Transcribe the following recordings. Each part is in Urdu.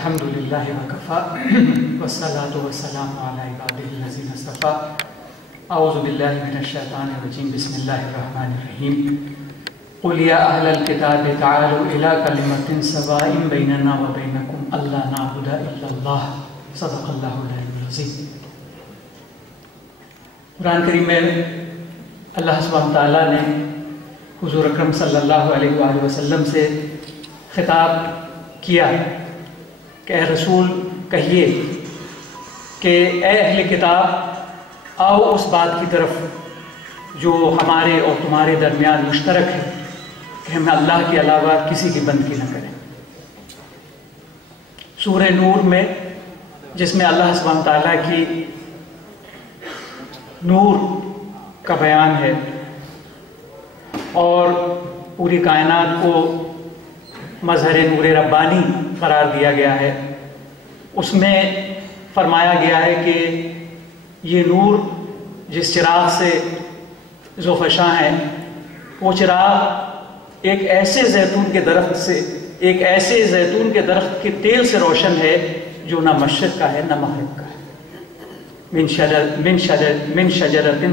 الحمدللہ وکفا والصلاۃ والسلام علی عبادہ الذین اصطفیٰ اعوذ باللہ من الشیطان الرجیم بسم اللہ الرحمن الرحیم قل یا اہل الکتاب تعالوا الی کلمۃ سواء بیننا وبینکم الا نعبد الا اللہ صدق اللہ العلی العظیم۔ قرآن کریم میں اللہ سبحانہ تعالیٰ نے حضور اکرم صلی اللہ علیہ وآلہ وسلم سے خطاب کیا کہ اے رسول کہیے کہ اے اہل کتاب آؤ اس بات کی طرف جو ہمارے اور تمہارے درمیان مشترک ہے کہ ہم اللہ کے علاوہ کسی کی بندگی نہ کریں۔ سورہ نور میں جس میں اللہ سبحانہ تعالیٰ کی نور کا بیان ہے اور پوری کائنات کو مظہر نور ربانی قرار دیا گیا ہے، اس میں فرمایا گیا ہے کہ یہ نور جس چراغ سے ذوفشاں ہے وہ چراغ ایک ایسے زیتون کے درخت کے تیل سے روشن ہے جو نہ مشرق کا ہے نہ مغرب کا ہے۔ من شجرۃ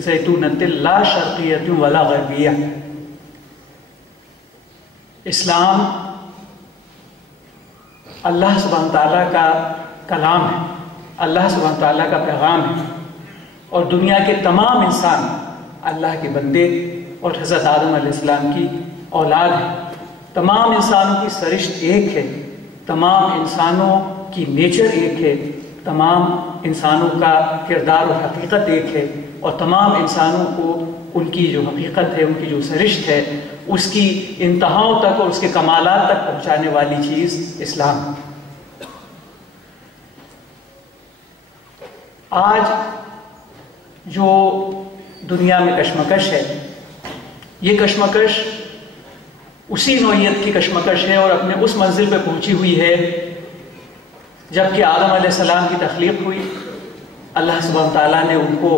زیتونۃ لا شرقیۃ ولا غربیہ۔ اسلام اللہ سبحانہ تعالیٰ کا کلام ہے، اللہ سبحانہ تعالیٰ کا پیغام ہے، اور دنیا کے تمام انسان اللہ کے بندے اور حضرت آدم علیہ السلام کی اولاد ہے۔ تمام انسانوں کی سرشت ایک ہے، تمام انسانوں کی نیچر ایک ہے، تمام انسانوں کا کردار و حقیقت ایک ہے، اور تمام انسانوں کو ان کی جو حقیقت ہے، ان کی جو سرشت ہے، اس کی انتہاؤں تک اور اس کے کمالات تک پہنچانے والی چیز اسلام ہے۔ آج جو دنیا میں کشمکش ہے، یہ کشمکش اسی نوعیت کی کشمکش ہے اور اپنے اس منزل پہ پہنچی ہوئی ہے جب کہ آدم علیہ السلام کی تخلیق ہوئی، اللہ سبحانہ تعالیٰ نے ان کو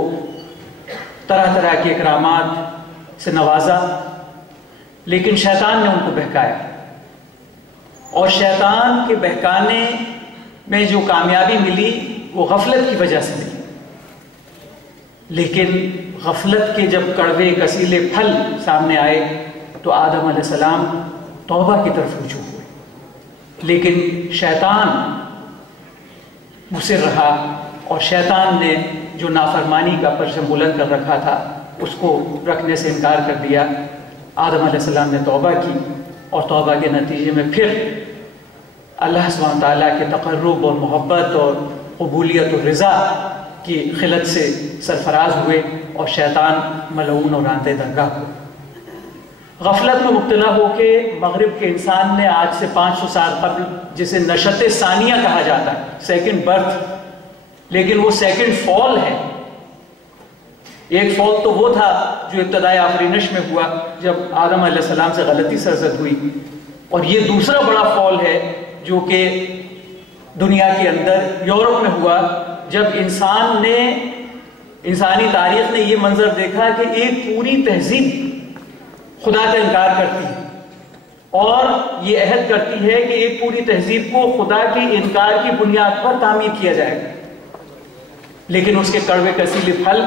طرح طرح کے اکرامات سے نوازا، لیکن شیطان نے ان کو بہکایا، اور شیطان کے بہکانے میں جو کامیابی ملی وہ غفلت کی وجہ سے ملی۔ لیکن غفلت کے جب کڑوے کسیلے پھل سامنے آئے تو آدم علیہ السلام توبہ کی طرف رجوع ہوئے، لیکن شیطان مصر رہا، اور شیطان نے جو نافرمانی کا پرچم بلند کر رکھا تھا اس کو رکھنے سے انکار کر دیا۔ آدم علیہ السلام نے توبہ کی، اور توبہ کے نتیجے میں پھر اللہ سبحانہ تعالیٰ کے تقرب اور محبت اور قبولیت اور رضا کی خلت سے سرفراز ہوئے، اور شیطان ملعون اور راندہ درگاہ ہوئے۔ غفلت میں مبتلا ہو کے مغرب کے انسان نے آج سے 500 سال قبل، جسے نشت ثانیہ کہا جاتا ہے، سیکنڈ برتھ، لیکن وہ سیکنڈ فال ہے۔ ایک فال تو وہ تھا جو ابتدائی آفرینش میں ہوا جب آدم علیہ السلام سے غلطی سرزد ہوئی، اور یہ دوسرا بڑا فال ہے جو کہ دنیا کے اندر یورپ میں ہوا جب انسانی تاریخ نے یہ منظر دیکھا کہ ایک پوری تہذیب خدا کا انکار کرتی ہے، اور یہ عہد کرتی ہے کہ ایک پوری تہذیب کو خدا کے انکار کی بنیاد پر تعمیر کیا جائے گا، لیکن اس کے کڑوے کسیلے پھل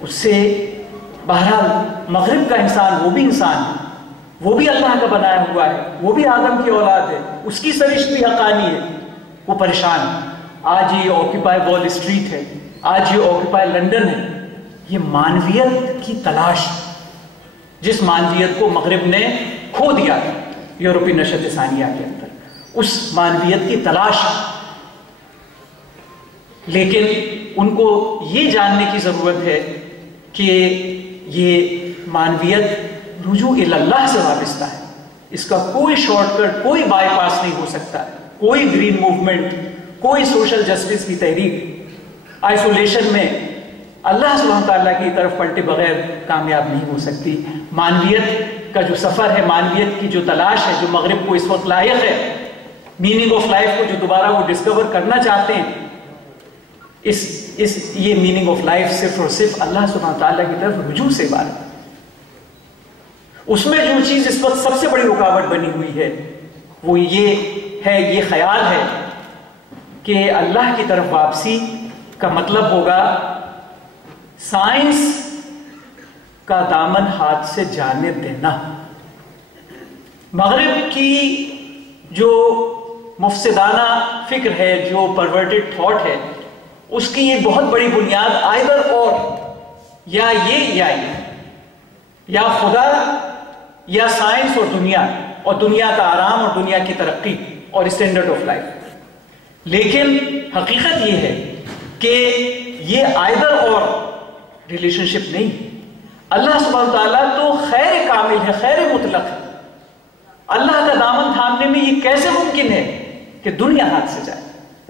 اس سے بہرحال مغرب کا انسان وہ بھی انسان ہے، وہ بھی اللہ کا بنایا ہوا ہے، وہ بھی آدم کی اولاد ہے، اس کی سرشت بھی حقانی ہے، وہ پریشان ہے۔ آج یہ آکوپائی وال اسٹریٹ ہے، آج یہ آکوپائی لندن ہے، یہ معنویت کی تلاش، جس معنویت کو مغرب نے کھو دیا یورپی نشت ثانیہ کے اندر، اس معنویت کی تلاش۔ لیکن ان کو یہ جاننے کی ضرورت ہے کہ یہ معنویت رجوع اللہ سے وابستہ ہے، اس کا کوئی شارٹ کٹ، کوئی بائی پاس نہیں ہو سکتا، کوئی گرین موومنٹ، کوئی سوشل جسٹس کی تحریک آئسولیشن میں اللہ سبحانہ تعالیٰ کی طرف پلٹے بغیر کامیاب نہیں ہو سکتی۔ معنویت کا جو سفر ہے، معنویت کی جو تلاش ہے، جو مغرب کو اس وقت لاحق ہے، میننگ آف لائف کو جو دوبارہ وہ ڈسکور کرنا چاہتے ہیں، یہ میننگ آف لائف صرف اور صرف اللہ سبحانہ تعالیٰ کی طرف رجوع سے عبارت ہے۔ اس میں جو چیز اس وقت سب سے بڑی رکاوٹ بنی ہوئی ہے وہ یہ خیال ہے کہ اللہ کی طرف واپسی کا مطلب ہوگا سائنس کا دامن ہاتھ سے جانے دینا۔ مغرب کی جو مفسدانہ فکر ہے، جو پرورٹڈ تھاٹ ہے، اس کی ایک بہت بڑی بنیاد آئدر اور یا یا خدا یا سائنس اور دنیا کا آرام اور دنیا کی ترقی اور اسٹینڈرڈ آف لائف۔ لیکن حقیقت یہ ہے کہ یہ آئدر اور ریلیشن شپ نہیں۔ اللہ سبحانہ وتعالیٰ تو خیر کامل ہے، خیر مطلق ہے۔ اللہ کا دامن تھامنے میں یہ کیسے ممکن ہے کہ دنیا ہاتھ سے جائے؟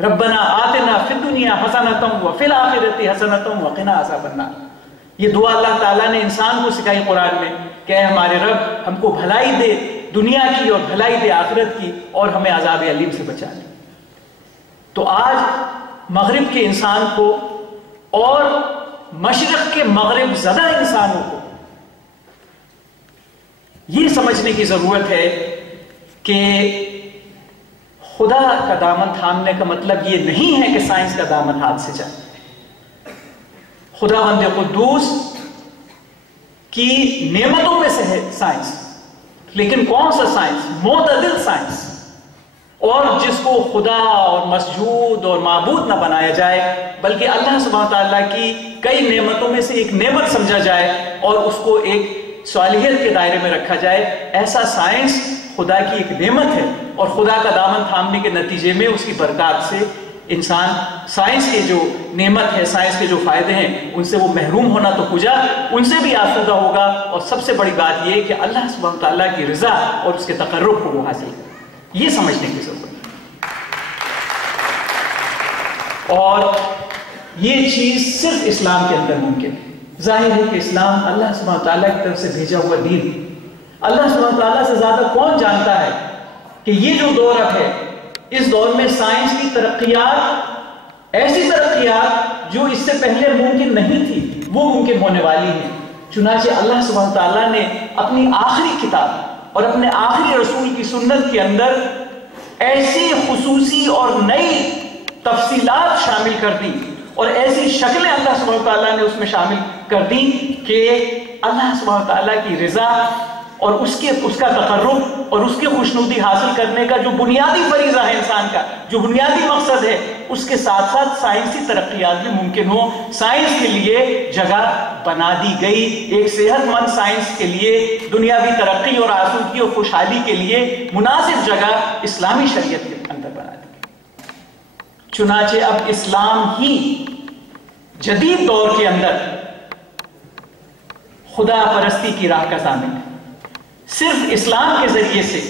ربنا آتنا فی الدنیا حسنۃ وفی الآخرۃ حسنۃ وقنا عذاب النار۔ یہ دعا اللہ تعالیٰ نے انسان کو سکھائی قرآن میں کہ اے ہمارے رب ہم کو بھلائی دے دنیا کی اور بھلائی دے آخرت کی، اور ہمیں عذاب علیم سے بچا لے۔ تو آج مغرب کے انسان کو اور مشرق کے مغرب زدہ انسانوں کو یہ سمجھنے کی ضرورت ہے کہ خدا کا دامن تھامنے کا مطلب یہ نہیں ہے کہ سائنس کا دامن ہاتھ سے جائے۔ خداوند قدوس کی نعمتوں میں سے ہے سائنس، لیکن کون سا سائنس؟ معتدل سائنس، اور جس کو خدا اور مسجود اور معبود نہ بنایا جائے بلکہ اللہ سبحانہ تعالیٰ کی کئی نعمتوں میں سے ایک نعمت سمجھا جائے اور اس کو ایک صالحیت کے دائرے میں رکھا جائے۔ ایسا سائنس خدا کی ایک نعمت ہے، اور خدا کا دامن تھامنے کے نتیجے میں اس کی برکات سے انسان سائنس کے جو نعمت ہے، سائنس کے جو فائدے ہیں، ان سے وہ محروم ہونا تو کجا، ان سے بھی آسودہ ہوگا، اور سب سے بڑی بات یہ کہ اللہ سبحانہ تعالیٰ کی رضا اور اس کے تقرب کو وہ حاصل کرے۔ یہ سمجھنے کی ضرورت ہے، اور یہ چیز صرف اسلام کے اندر ممکن ہے۔ ظاہر ہے کہ اسلام اللہ سبحانہ تعالیٰ کی طرف سے بھیجا ہوا دین۔ اللہ سبحانہ تعالیٰ سے زیادہ کون جانتا ہے کہ یہ جو دور اب ہے، اس دور میں سائنس کی ترقیات، ایسی ترقیات جو اس سے پہلے ممکن نہیں تھی، وہ ممکن ہونے والی ہیں۔ چنانچہ اللہ سبحانہ تعالیٰ نے اپنی آخری کتاب اور اپنے آخری رسول کی سنت کے اندر ایسی خصوصی اور نئی تفصیلات شامل کر دی، اور ایسی شکلیں اللہ سبحانہ تعالیٰ نے اس میں شامل کر دی کہ اللہ سبحانہ تعالیٰ کی رضا اور اس کا تقرب اور اس کی خوشنودی حاصل کرنے کا جو بنیادی فریضہ ہے انسان کا، جو بنیادی مقصد ہے، اس کے ساتھ ساتھ سائنسی ترقیات بھی ممکن ہو۔ سائنس کے لیے جگہ بنا دی گئی، ایک صحت مند سائنس کے لیے، دنیاوی ترقی اور آسودگی اور خوشحالی کے لیے مناسب جگہ اسلامی شریعت کے اندر بنا دی گئی۔ چنانچہ اب اسلام ہی جدید دور کے اندر خدا پرستی کی راہ کا ضامن ہے۔ صرف اسلام کے ذریعے سے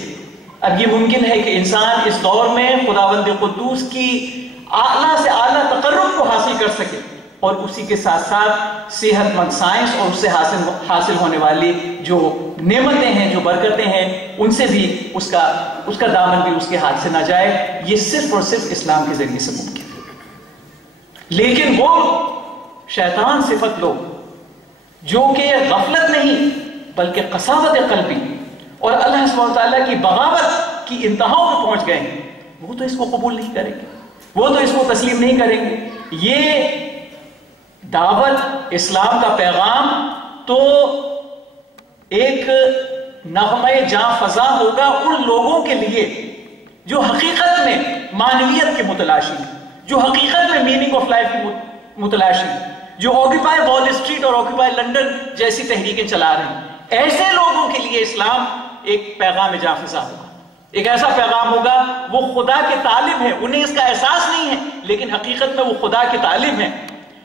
اب یہ ممکن ہے کہ انسان اس دور میں خداوند قدوس کی اعلیٰ سے اعلیٰ تقرب کو حاصل کر سکے، اور اسی کے ساتھ ساتھ صحت مند سائنس اور اس سے حاصل ہونے والی جو نعمتیں ہیں، جو برکتیں ہیں، ان سے بھی اس کا دامن بھی اس کے ہاتھ سے نہ جائے۔ یہ صرف اور صرف اسلام کے ذریعے سے ممکن ہے۔ لیکن وہ شیطان صفت لوگ جو کہ غفلت نہیں بلکہ قساوت قلبی اور اللہ سبحانہ تعالیٰ کی بغاوت کی انتہاؤں میں پہنچ گئے ہیں، وہ تو اس کو قبول نہیں کریں گے، وہ تو اس کو تسلیم نہیں کریں گے۔ یہ دعوت اسلام کا پیغام تو ایک نغمہ جاں فضا ہوگا ان لوگوں کے لیے جو حقیقت میں معنویت کے متلاشی ہیں، جو حقیقت میں میننگ آف لائف کی متلاشی ہیں، جو آکیپائی وال اسٹریٹ اور آکیپائی لنڈن جیسی تحریکیں چلا رہے ہیں۔ ایسے لوگوں کے لیے اسلام ایک پیغام جاں فضا ہوگا، ایک ایسا پیغام ہوگا، وہ خدا کے طالب ہیں، انہیں اس کا احساس نہیں ہے، لیکن حقیقت میں وہ خدا کے طالب ہیں۔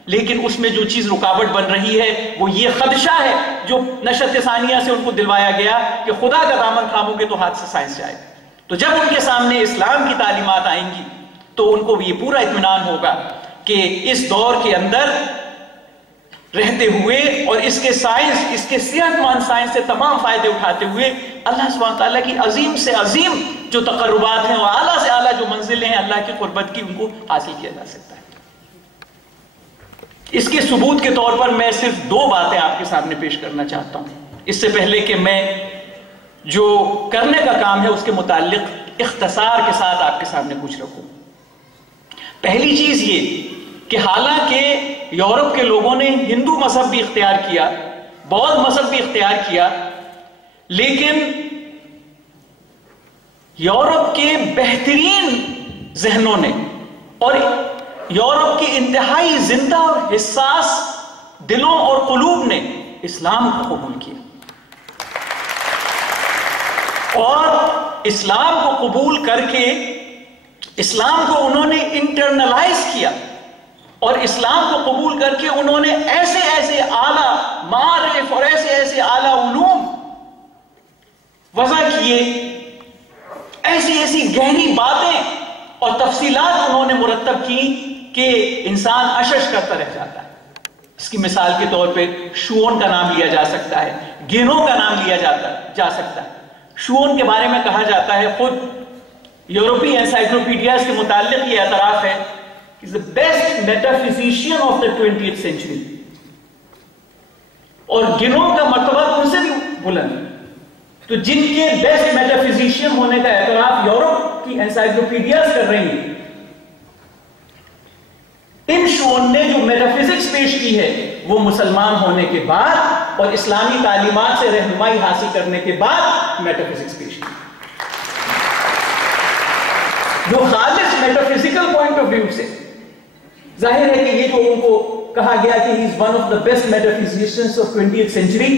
لیکن اس میں جو چیز رکاوٹ بن رہی ہے وہ یہ خدشہ ہے جو نشأت ثانیہ سے ان کو دلوایا گیا کہ خدا کا دامن تھامو گے تو ہاتھ سے سائنس جائے۔ تو جب ان کے سامنے اسلام کی تعلیمات آئیں گی تو ان کو یہ پورا اطمینان ہوگا کہ اس دور کے اندر رہتے ہوئے اور اس کے صحت مند سائنس سے تمام فائدے اٹھاتے ہوئے اللہ سبحانہ تعالیٰ کی عظیم سے عظیم جو تقربات ہیں اور اعلیٰ سے اعلیٰ جو منزلیں ہیں اللہ کی قربت کی، ان کو حاصل کیا جا سکتا ہے۔ اس کے ثبوت کے طور پر میں صرف دو باتیں آپ کے سامنے پیش کرنا چاہتا ہوں، اس سے پہلے کہ میں جو کرنے کا کام ہے اس کے متعلق اختصار کے ساتھ آپ کے سامنے کچھ رکھوں۔ پہلی چیز یہ کہ حالانکہ یورپ کے لوگوں نے ہندو مذہب بھی اختیار کیا، بودھ مذہب بھی اختیار کیا، لیکن یورپ کے بہترین ذہنوں نے اور یورپ کے انتہائی زندہ اور حساس دلوں اور قلوب نے اسلام کو قبول کیا، اور اسلام کو قبول کر کے اسلام کو انہوں نے انٹرنلائز کیا، اور اسلام کو قبول کر کے انہوں نے ایسے ایسے اعلیٰ معارف اور ایسے ایسے اعلیٰ علوم وضع کیے، ایسی ایسی گہری باتیں اور تفصیلات انہوں نے مرتب کی کہ انسان اشش کرتا رہ جاتا ہے۔ اس کی مثال کے طور پہ شون کا نام لیا جا سکتا ہے، گینوں کا نام لیا جا سکتا ہے۔ شون کے بارے میں کہا جاتا ہے، خود یورپی انسائکلوپیڈیاز کے متعلق یہ اعتراف ہے، is the best metaphysician of the 20th century، اور گنوں کا مرتبہ ان سے بھی بلند۔ تو جن کے بیسٹ میٹافزیشین ہونے کا اعتراف یورپ کی انسائکلوپیڈیاز کر رہی ہیں، ان شون نے جو میٹافزکس پیش کی ہے وہ مسلمان ہونے کے بعد اور اسلامی تعلیمات سے رہنمائی حاصل کرنے کے بعد میٹافزکس پیش کی، جو خالص میٹافزیکل پوائنٹ آف ویو سے ظاہر ہے کہ یہ جو ان کو کہا گیا کہ he is one of the best metaphysicians of 20th century،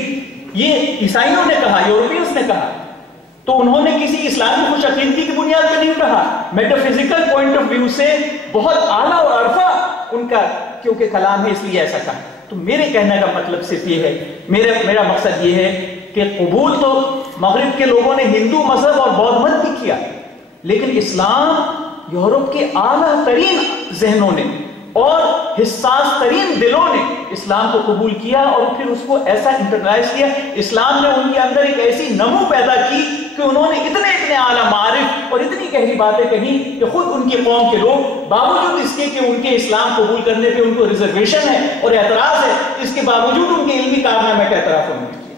یہ عیسائیوں نے کہا، یورپینز نے کہا، تو انہوں نے کسی اسلامی خوش عقیدگی کی بنیاد پہ نہیں کہا، میٹافزیکل پوائنٹ آف ویو سے بہت اعلیٰ اور عرفہ ان کا کیونکہ کلام ہے اس لیے ایسا کہا۔ تو میرے کہنے کا مطلب صرف یہ ہے، میرا مقصد یہ ہے کہ قبول تو مغرب کے لوگوں نے ہندو مذہب اور بودھ مت بھی کیا، لیکن اسلام یورپ کے اعلیٰ ترین ذہنوں نے اور حساس ترین دلوں نے اسلام کو قبول کیا، اور پھر اس کو ایسا انٹرنلائز کیا۔ اسلام نے ان کے اندر ایک ایسی نمو پیدا کی کہ انہوں نے اتنے اعلیٰ معارف اور اتنی گہری باتیں کہی کہ خود ان کی قوم کے لوگ باوجود اس کے کہ ان کے اسلام قبول کرنے پہ ان کو ریزرویشن ہے اور اعتراض ہے، اس کے باوجود ان کے علمی کارنامے کا اعتراف انہوں نے کیا۔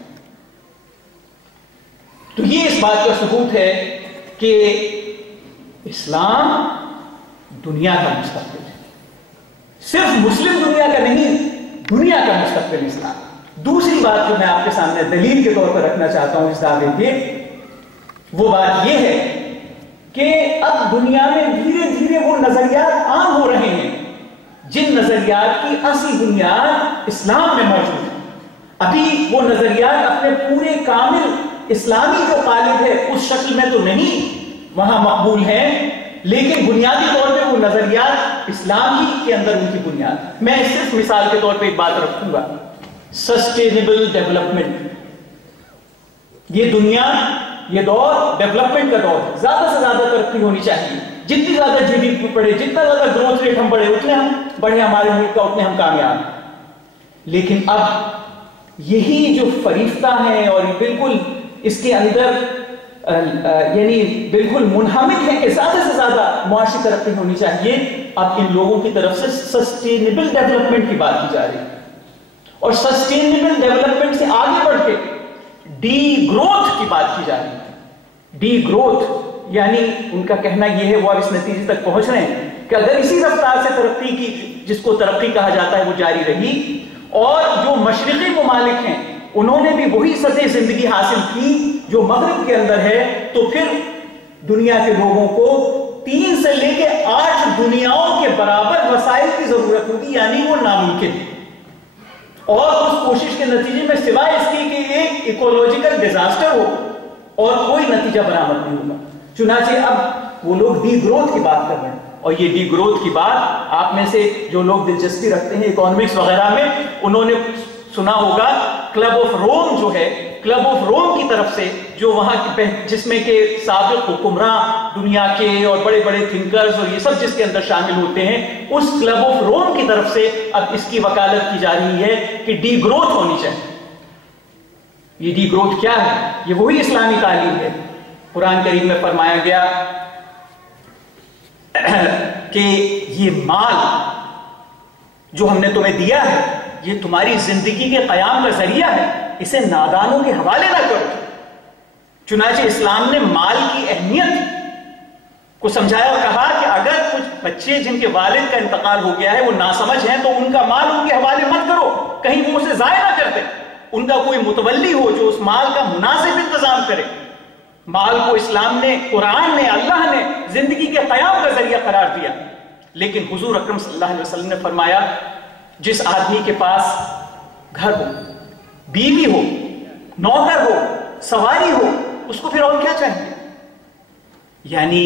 تو یہ اس بات کا ثبوت ہے کہ اسلام دنیا کا مستقبل ہے، صرف مسلم دنیا کا نہیں، دنیا کا مستقبل اسلام۔ دوسری بات جو میں آپ کے سامنے دلیل کے طور پر رکھنا چاہتا ہوں اس دعوے کے، وہ بات یہ ہے کہ اب دنیا میں دھیرے دھیرے وہ نظریات عام ہو رہے ہیں جن نظریات کی اصل بنیاد اسلام میں موجود ہے۔ ابھی وہ نظریات اپنے پورے کامل اسلامی جو قالب ہے اس شکل میں تو نہیں وہاں مقبول ہیں، لیکن بنیادی طور پہ وہ نظریات اسلام ہی کے اندر ان کی بنیاد۔ میں صرف مثال کے طور پہ ایک بات رکھوں گا، سسٹینیبل ڈیولپمنٹ۔ یہ دنیا، یہ دور ڈیولپمنٹ کا دور ہے، زیادہ سے زیادہ ترقی ہونی چاہیے، جتنی زیادہ جی ڈی پی بڑھے، جتنا زیادہ گروتھ ریٹ ہم بڑھے، اتنے ہم بڑھے ہمارے ملک کا، اتنے ہم کامیاب ہیں۔ لیکن اب یہی جو فریفتہ ہیں اور بالکل اس کے اندر یعنی بالکل منہمک ہے کہ زیادہ سے زیادہ معاشی ترقی ہونی چاہیے، اب ان لوگوں کی طرف سے سسٹینیبل ڈیولپمنٹ کی بات کی جا رہی ہے، اور سسٹینیبل ڈیولپمنٹ سے آگے بڑھ کے ڈی گروتھ کی بات کی جا رہی ہے۔ ڈی گروتھ یعنی ان کا کہنا یہ ہے، وہ اب اس نتیجے تک پہنچ رہے ہیں کہ اگر اسی رفتار سے ترقی کی، جس کو ترقی کہا جاتا ہے، وہ جاری رہی، اور جو مشرقی ممالک ہیں انہوں نے بھی وہی سطح زندگی حاصل کی جو مغرب کے اندر ہے، تو پھر دنیا کے لوگوں کو 3 سے لے کے 8 دنیاؤں کے برابر وسائل کی ضرورت ہوگی، یعنی وہ ناممکن، اور اس کوشش کے نتیجے میں سوائے اس کی کہ ایک ایکولوجیکل ڈیزاسٹر ہو اور کوئی نتیجہ برآمد نہیں ہوگا۔ چنانچہ اب وہ لوگ ڈی گروتھ کی بات کر رہے ہیں، اور یہ ڈی گروتھ کی بات آپ میں سے جو لوگ دلچسپی رکھتے ہیں اکانومکس وغیرہ میں، انہوں نے سنا ہوگا کلب آف روم جو ہے، کلب آف روم کی طرف سے، جو وہاں جس میں کہ سابق حکمراں دنیا کے اور بڑے بڑے تھنکرز اور یہ سب جس کے اندر شامل ہوتے ہیں، اس کلب آف روم کی طرف سے اب اس کی وکالت کی جا رہی ہے کہ ڈی گروتھ ہونی چاہیے۔ یہ ڈی گروتھ کیا ہے؟ یہ وہی اسلامی تعلیم ہے۔ قرآن کریم میں فرمایا گیا کہ یہ مال جو ہم نے تمہیں دیا ہے یہ تمہاری زندگی کے قیام کا ذریعہ ہے، اسے نادانوں کے حوالے نہ کرو۔ چنانچہ اسلام نے مال کی اہمیت کو سمجھایا اور کہا کہ اگر کچھ بچے جن کے والد کا انتقال ہو گیا ہے وہ ناسمجھ ہیں تو ان کا مال ان کے حوالے مت کرو، کہیں وہ اسے ضائع نہ کر دیں، ان کا کوئی متولی ہو جو اس مال کا مناسب انتظام کرے۔ مال کو اسلام نے، قرآن نے، اللہ نے زندگی کے قیام کا ذریعہ قرار دیا، لیکن حضور اکرم صلی اللہ علیہ وسلم نے فرمایا جس آدمی کے پاس گھر ہو، بیوی ہو، نوکر ہو، سواری ہو، اس کو پھر اور کیا چاہیے؟ یعنی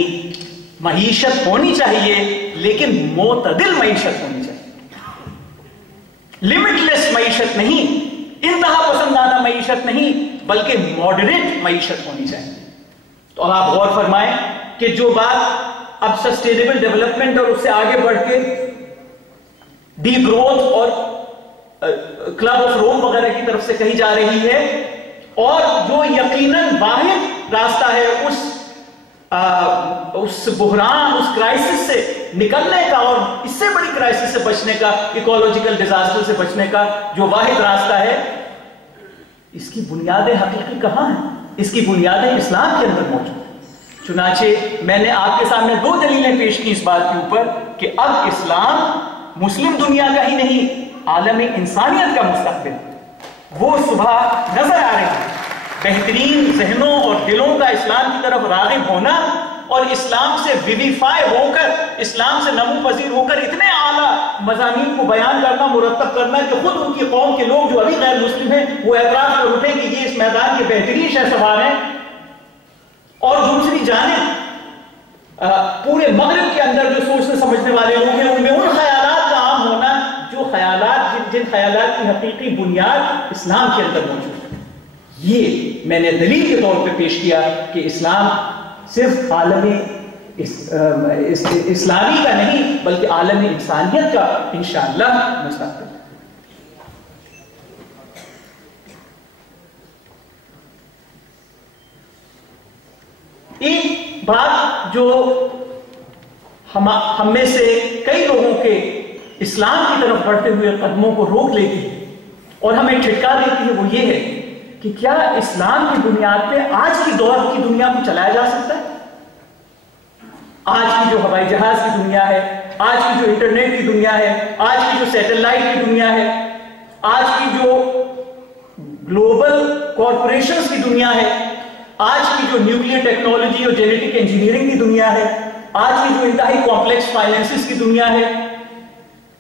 معیشت ہونی چاہیے لیکن معتدل معیشت ہونی چاہیے، لمٹ لیس معیشت نہیں، انتہا پسندانہ معیشت نہیں، بلکہ ماڈریٹ معیشت ہونی چاہیے۔ تو اب آپ غور فرمائیں کہ جو بات اب سسٹینیبل ڈیولپمنٹ اور اس سے آگے بڑھ کے ڈی گروتھ اور کلب آف روم وغیرہ کی طرف سے کہی جا رہی ہے، اور جو یقیناً واحد راستہ ہے اس بحران، اس کرائسس سے نکلنے کا اور اس سے بڑی کرائسس سے بچنے کا، ایکولوجیکل ڈیزاسٹر سے بچنے کا جو واحد راستہ ہے، اس کی بنیادیں حقیقی کہاں ہیں؟ اس کی بنیادیں اسلام کے اندر موجود ہیں۔ چنانچہ میں نے آپ کے سامنے 2 دلیلیں پیش کی اس بات کے اوپر کہ اب اسلام مسلم دنیا کا ہی نہیں، عالم انسانیت کا مستقبل وہ صبح نظر آ رہی ہے۔ بہترین ذہنوں اور دلوں کا اسلام کی طرف راغب ہونا اور اسلام سے ویویفائی ہو کر، اسلام سے نمو پذیر ہو کر اتنے اعلیٰ مضامین کو بیان کرنا، مرتب کرنا کہ خود ان کی قوم کے لوگ جو ابھی غیر مسلم ہیں وہ اعتراف کر اٹھیں کہ یہ اس میدان کے بہترین شہسوار ہیں، اور دوسری جانب پورے مغرب کے اندر جو سوچنے سمجھنے والے لوگ ہیں ان میں ان خیالات کا عام ہونا جو خیالات جن خیالات کی حقیقی بنیاد اسلام کے اندر موجود ہے۔ یہ میں نے دلیل کے طور پہ پیش کیا کہ اسلام صرف عالم اسلامی کا نہیں بلکہ عالم انسانیت کا انشاءاللہ مستقبل ہے۔ ایک بات جو ہم میں سے کئی لوگوں کے اسلام کی طرف بڑھتے ہوئے قدموں کو روک لیتی ہے اور ہمیں جھٹکا دیتی ہے، وہ یہ ہے کہ کیا اسلام کی بنیاد پہ آج کی دور کی دنیا کو چلایا جا سکتا ہے؟ آج کی جو ہوائی جہاز کی دنیا ہے، آج کی جو انٹرنیٹ کی دنیا ہے، آج کی جو سیٹلائٹ کی دنیا ہے، آج کی جو گلوبل کارپوریشنز کی دنیا ہے، آج کی جو نیوکلیئر ٹیکنالوجی اور جینیٹک انجینئرنگ کی دنیا ہے، آج کی جو انتہائی کمپلیکس فائنینسز کی دنیا ہے،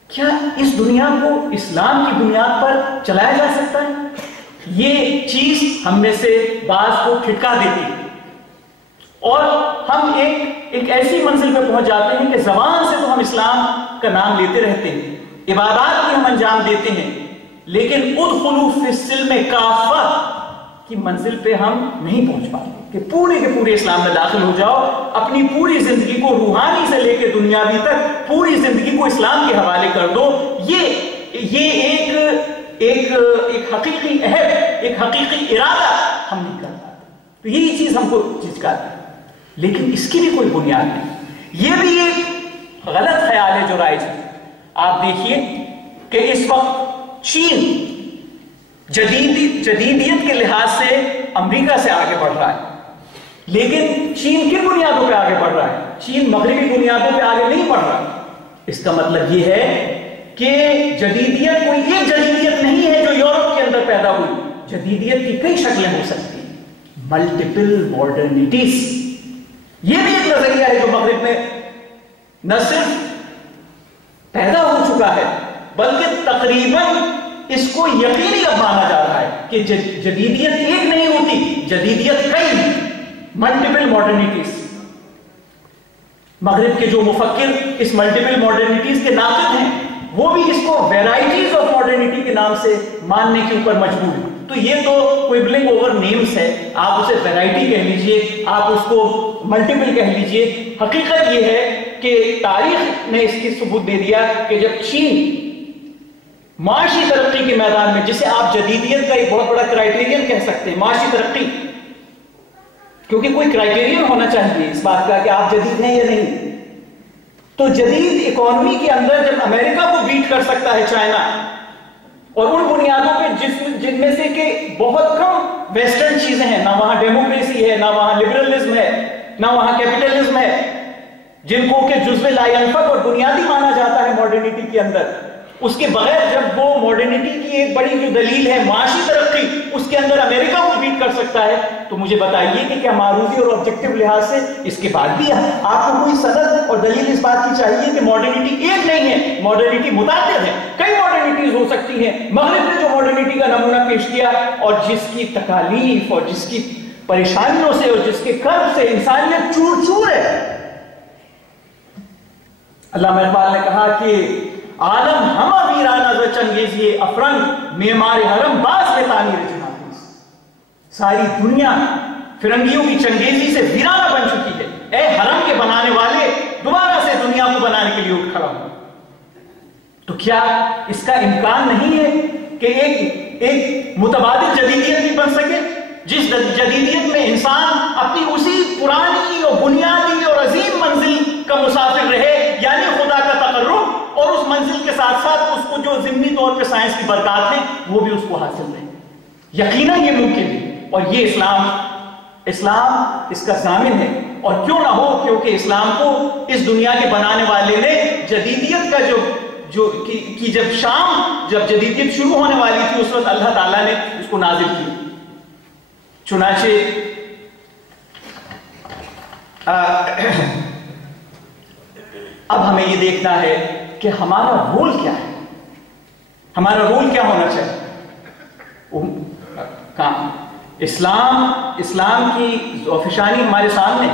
کیا اس دنیا کو اسلام کی بنیاد پر چلایا جا سکتا ہے؟ یہ چیز ہم میں سے بعض کو کھٹکا دیتی ہے اور ہم ایک ایسی منزل پہ پہنچ جاتے ہیں کہ زبان سے تو ہم اسلام کا نام لیتے رہتے ہیں، عبادات بھی ہم انجام دیتے ہیں، لیکن ادخلوا فی السلم کافہ کی منزل پہ ہم نہیں پہنچ پاتے کہ پورے کے پورے اسلام میں داخل ہو جاؤ، اپنی پوری زندگی کو روحانی سے لے کے دنیاوی تک پوری زندگی کو اسلام کے حوالے کر دو۔ یہ ایک حقیقی عہد، ایک حقیقی ارادہ ہم نہیں کر پاتے، تو یہی چیز ہم کو چچکاتی ہے، لیکن اس کی بھی کوئی بنیاد نہیں۔ یہ بھی ایک غلط خیال ہے جو رائج ہے۔ آپ دیکھیے کہ اس وقت چین جدیدیت کے لحاظ سے امریکہ سے آگے بڑھ رہا ہے، لیکن چین کن بنیادوں پہ آگے بڑھ رہا ہے؟ چین مغربی بنیادوں پہ آگے نہیں بڑھ رہا۔ اس کا مطلب یہ ہے کہ جدیدیت کوئی ایک جدیدیت نہیں ہے جو یورپ کے اندر پیدا ہوئی، جدیدیت کی کئی شکلیں ہو سکتی ہیں، ملٹیپل ماڈرنٹیز۔ یہ بھی ایک نظریہ ہے جو مغرب میں نہ صرف پیدا ہو چکا ہے بلکہ تقریباً اس کو یقینی اب مانا جا رہا ہے کہ جدیدیت ایک نہیں ہوتی، جدیدیت کئی، ملٹیپل ماڈرنٹیز۔ مغرب کے جو مفکر اس ملٹیپل ماڈرنٹیز کے ناقد ہیں وہ بھی اس کو ویرائٹیز آف ماڈرنٹی کے نام سے ماننے کے اوپر مجبور ہیں۔ تو یہ تو کوئبلنگ اوور نیمز ہے، آپ اسے ویرائٹی کہہ لیجئے، آپ اس کو ملٹیپل کہہ لیجئے۔ حقیقت یہ ہے کہ تاریخ نے اس کی ثبوت دے دیا کہ جب چین معاشی ترقی کے میدان میں، جسے آپ جدیدیت کا ایک بہت بڑا کرائیٹیرین کہہ سکتے ہیں، معاشی ترقی، کیونکہ کوئی کرائیٹیرین ہونا چاہیے اس بات کا کہ آپ جدید ہیں یا نہیں، تو جدید اکانومی کے اندر جب امریکہ کو بیٹ کر سکتا ہے چائنا، اور ان بنیادوں پہ جن میں سے کہ بہت کم ویسٹرن چیزیں ہیں، نہ وہاں ڈیموکریسی ہے، نہ وہاں لبرلزم ہے، نہ وہاں کیپٹلزم ہے، جن کو کہ جزو لا ينفک اور بنیادی مانا جاتا ہے ماڈرنٹی کے اندر، اس کے بغیر جب وہ ماڈرنٹی کی ایک بڑی جو دلیل ہے معاشی ترقی، اس کے اندر امریکہ کو بیٹ کر سکتا ہے، تو مجھے بتائیے کہ کیا معروضی اور آبجیکٹو لحاظ سے اس کے بعد بھی آپ کو کوئی سند اور دلیل اس بات کی چاہیے کہ ماڈرنٹی ایک نہیں ہے، ماڈرنٹی متعدد ہے، کئی ماڈرنٹیز ہو سکتی ہیں۔ مغرب نے جو ماڈرنٹی کا نمونہ پیش کیا اور جس کی تکالیف اور جس کی پریشانیوں سے اور جس کے کرب سے انسانیت چور چور ہے۔ علامہ اقبال نے کہا کہ عالم ہمہ ویرانہ ز چنگیزی افرنگ معمار حرم باز کے تعمیر جنابیز، ساری دنیا فرنگیوں کی چنگیزی سے ویرانہ بن چکی ہے، اے حرم کے بنانے والے دوبارہ سے دنیا کو بنانے کے لیے اٹھ کھڑا ہو۔ تو کیا اس کا امکان نہیں ہے کہ ایک متبادل جدیدیت بھی بن سکے، جس جدیدیت میں انسان اپنی اسی پرانی اور بنیادی اور عظیم منزل کا مسافر رہے، یعنی خدا کا تقرب، اور اس منزل کے ساتھ ساتھ اس کو جو ضمنی طور پہ سائنس کی برکات ہیں وہ بھی اس کو حاصل رہے؟ یقیناً یہ ممکن ہے، اور یہ اسلام اس کا ضامن ہے، اور کیوں نہ ہو، کیونکہ اسلام کو اس دنیا کے بنانے والے نے جدیدیت کا جب جدیدیت شروع ہونے والی تھی اس وقت اللہ تعالیٰ نے اس کو نازل کی۔ چنانچہ اب ہمیں یہ دیکھنا ہے کہ ہمارا رول کیا ہے، ہمارا رول کیا ہونا چاہیے۔ اسلام کی افشانی ہمارے سامنے،